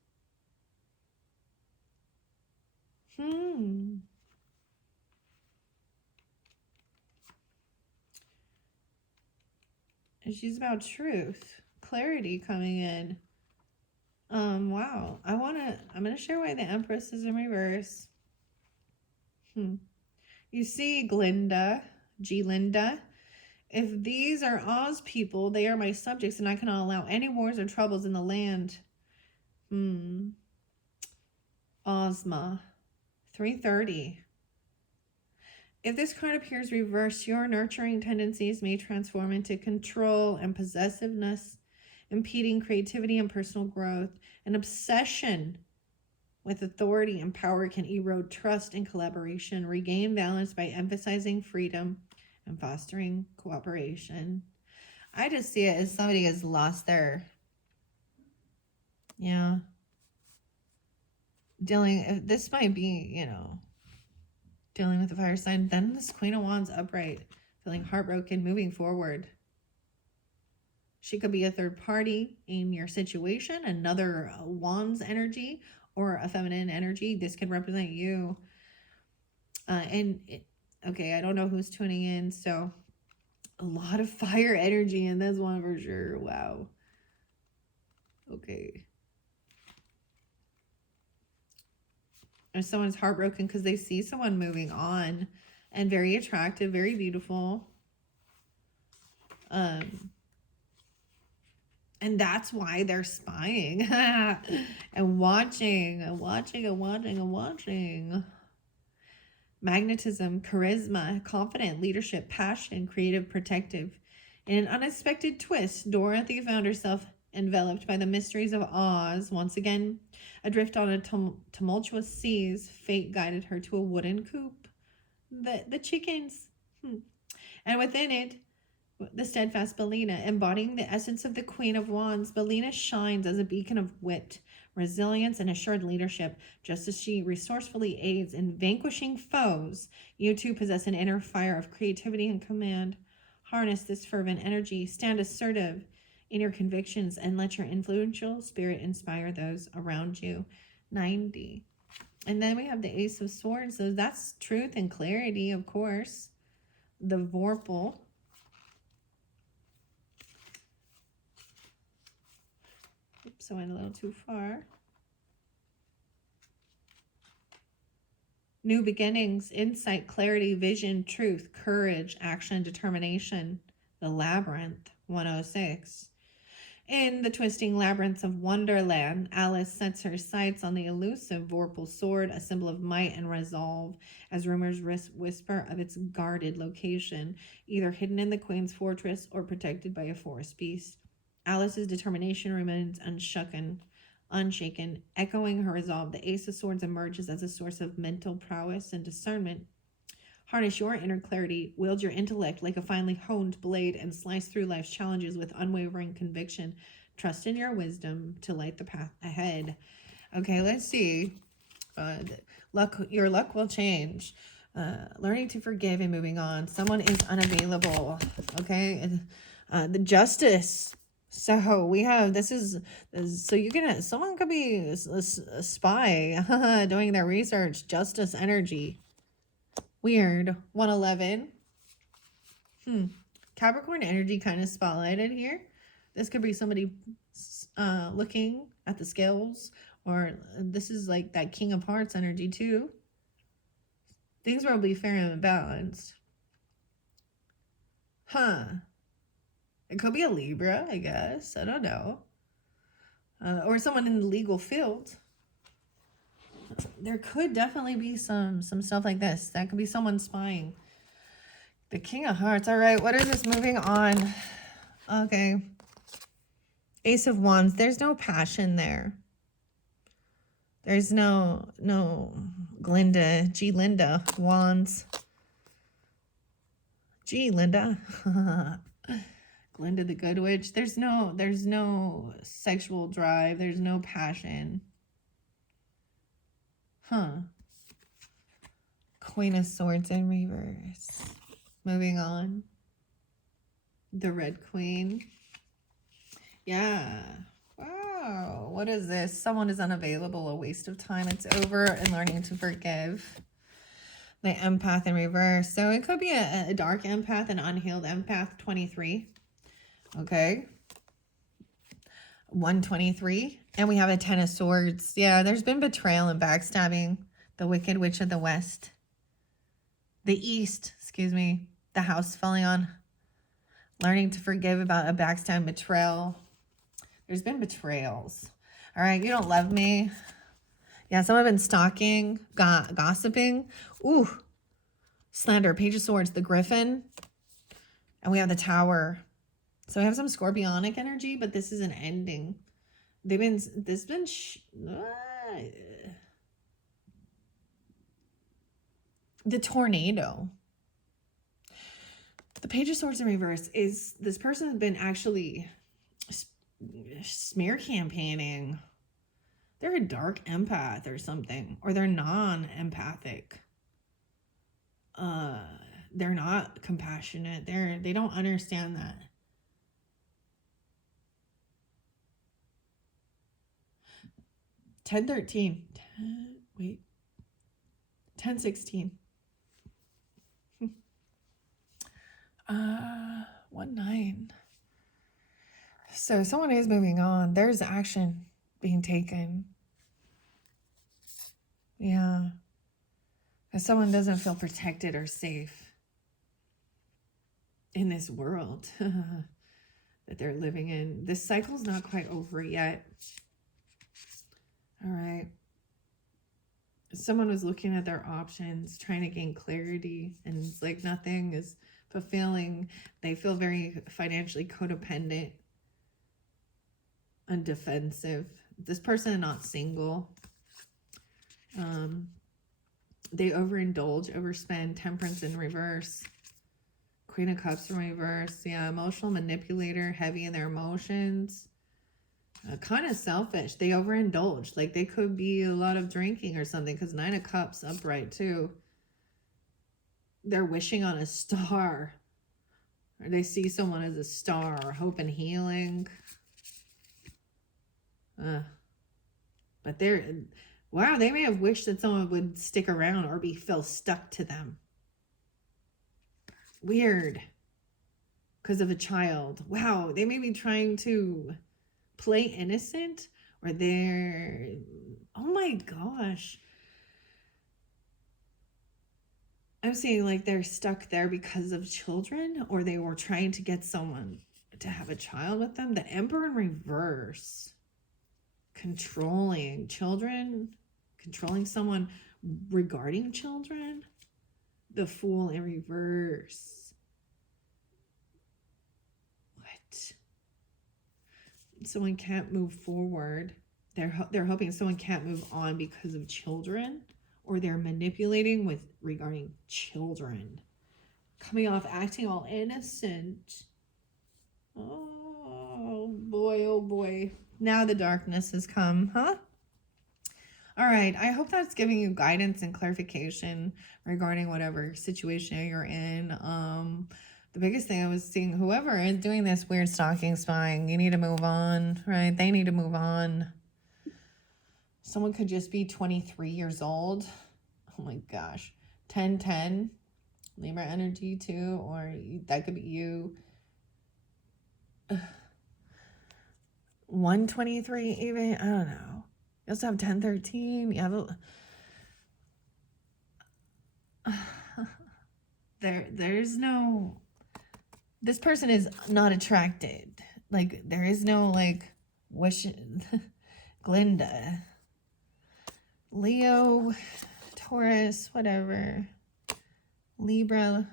And she's about truth, clarity coming in. Wow. I'm gonna share why the Empress is in reverse. You see, Glinda, if these are Oz people, they are my subjects, and I cannot allow any wars or troubles in the land. Ozma, 330. If this card appears reversed, your nurturing tendencies may transform into control and possessiveness, impeding creativity and personal growth. An obsession with authority and power can erode trust and collaboration. Regain balance by emphasizing freedom and fostering cooperation. I just see it as somebody has lost their, this might be, dealing with the fire sign. Then this Queen of Wands upright, feeling heartbroken, moving forward. She could be a third party in your situation, another Wands energy, or a feminine energy. This could represent you. Okay, I don't know who's tuning in, so a lot of fire energy in this one for sure. Wow. Okay. Or someone's heartbroken because they see someone moving on, and very attractive, very beautiful. And that's why they're spying and watching. Magnetism, charisma, confident, leadership, passion, creative, protective. In an unexpected twist, Dorothy found herself enveloped by the mysteries of Oz. Once again, adrift on a tumultuous seas, fate guided her to a wooden coop. The chickens. And within it, the steadfast Bellina, embodying the essence of the Queen of Wands. Bellina shines as a beacon of wit, resilience, and assured leadership. Just as she resourcefully aids in vanquishing foes, you too possess an inner fire of creativity and command. Harness this fervent energy, stand assertive in your convictions, and let your influential spirit inspire those around you. 90. And then we have the Ace of Swords. So that's truth and clarity, of course. The Vorpal. Oops, I went a little too far. New beginnings, insight, clarity, vision, truth, courage, action, determination. The Labyrinth, 106. In the twisting labyrinths of Wonderland, Alice sets her sights on the elusive Vorpal sword, a symbol of might and resolve, as rumors whisper of its guarded location, either hidden in the Queen's fortress or protected by a forest beast. Alice's determination remains unshaken, echoing her resolve. The Ace of Swords emerges as a source of mental prowess and discernment. Harness your inner clarity, wield your intellect like a finely honed blade, and slice through life's challenges with unwavering conviction. Trust in your wisdom to light the path ahead. Okay, let's see. Your luck will change. Learning to forgive and moving on. Someone is unavailable. Okay, the Justice. So we have, someone could be a spy doing their research. Justice energy. Weird. 111. Capricorn energy kind of spotlighted here. This could be somebody looking at the scales, or this is like that King of Hearts energy too. Things will be fair and balanced. It could be a Libra, I guess. I don't know. Or someone in the legal field. There could definitely be some stuff like this. That could be someone spying. The King of Hearts. All right, what is this? Moving on. Okay. Ace of Wands. There's no passion there. There's no Glinda. Linda. Wands. Linda. Glinda the Good Witch. There's no sexual drive. There's no passion. Queen of Swords in reverse. Moving on. The Red Queen. Yeah. Wow. What is this? Someone is unavailable. A waste of time. It's over. And learning to forgive. The Empath in reverse. So it could be a dark empath, an unhealed empath. 23. Okay. 123. And we have a 10 of Swords. Yeah, there's been betrayal and backstabbing. The Wicked Witch of the West. The East, excuse me. The house falling on. Learning to forgive about a backstab betrayal. There's been betrayals. All right, you don't love me. Yeah, some have been stalking, gossiping. Ooh. Slander, Page of Swords, the Griffin. And we have the Tower. So we have some Scorpionic energy, but this is an ending. The Tornado. The Page of Swords in reverse is this person has been actually smear campaigning. They're a dark empath or something, or they're non-empathic. They're not compassionate. They don't understand that. 10-13. Wait. 10-16. 1-9. So someone is moving on. There's action being taken. Yeah. Because someone doesn't feel protected or safe in this world that they're living in. This cycle's not quite over yet. All right. Someone was looking at their options, trying to gain clarity, and it's like nothing is fulfilling. They feel very financially codependent and defensive. This person is not single. They overindulge, overspend, temperance in reverse. Queen of Cups in reverse. Yeah, emotional manipulator, heavy in their emotions. Kind of selfish. They overindulge. Like they could be a lot of drinking or something, because 9 of Cups upright too. They're wishing on a star. Or they see someone as a star, or hope and healing. But they're, wow, they may have wished that someone would stick around or feel stuck to them. Weird. Because of a child. Wow, they may be trying to play innocent, or they're, oh my gosh, I'm saying like they're stuck there because of children, or they were trying to get someone to have a child with them. The Emperor in reverse, controlling children, controlling someone regarding children. The Fool in reverse. What? Someone can't move forward. They're hoping someone can't move on because of children, or they're manipulating with regarding children. Coming off acting all innocent. Oh boy, oh boy. Now the darkness has come, huh? All right, I hope that's giving you guidance and clarification regarding whatever situation you're in. The biggest thing I was seeing, whoever is doing this weird stalking, spying, you need to move on, right? They need to move on. Someone could just be 23 years old. Oh my gosh. 10-10, Libra energy too, or that could be you. 123 even, I don't know. You also have 10-13. You have there's no, this person is not attracted. Like there is no like wish. Glinda, Leo, Taurus, whatever, Libra,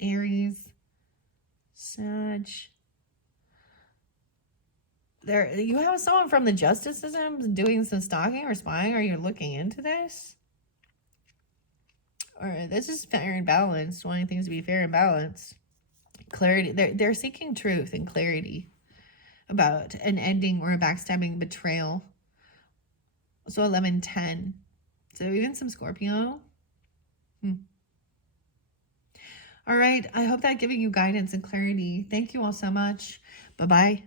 Aries, Sag. There, you have someone from the justice system doing some stalking or spying, or you're looking into this, or this is fair and balanced, wanting things to be fair and balanced. Clarity. They're seeking truth and clarity about an ending or a backstabbing betrayal. So 11-10. So even some Scorpio. All right. I hope that giving you guidance and clarity. Thank you all so much. Bye-bye.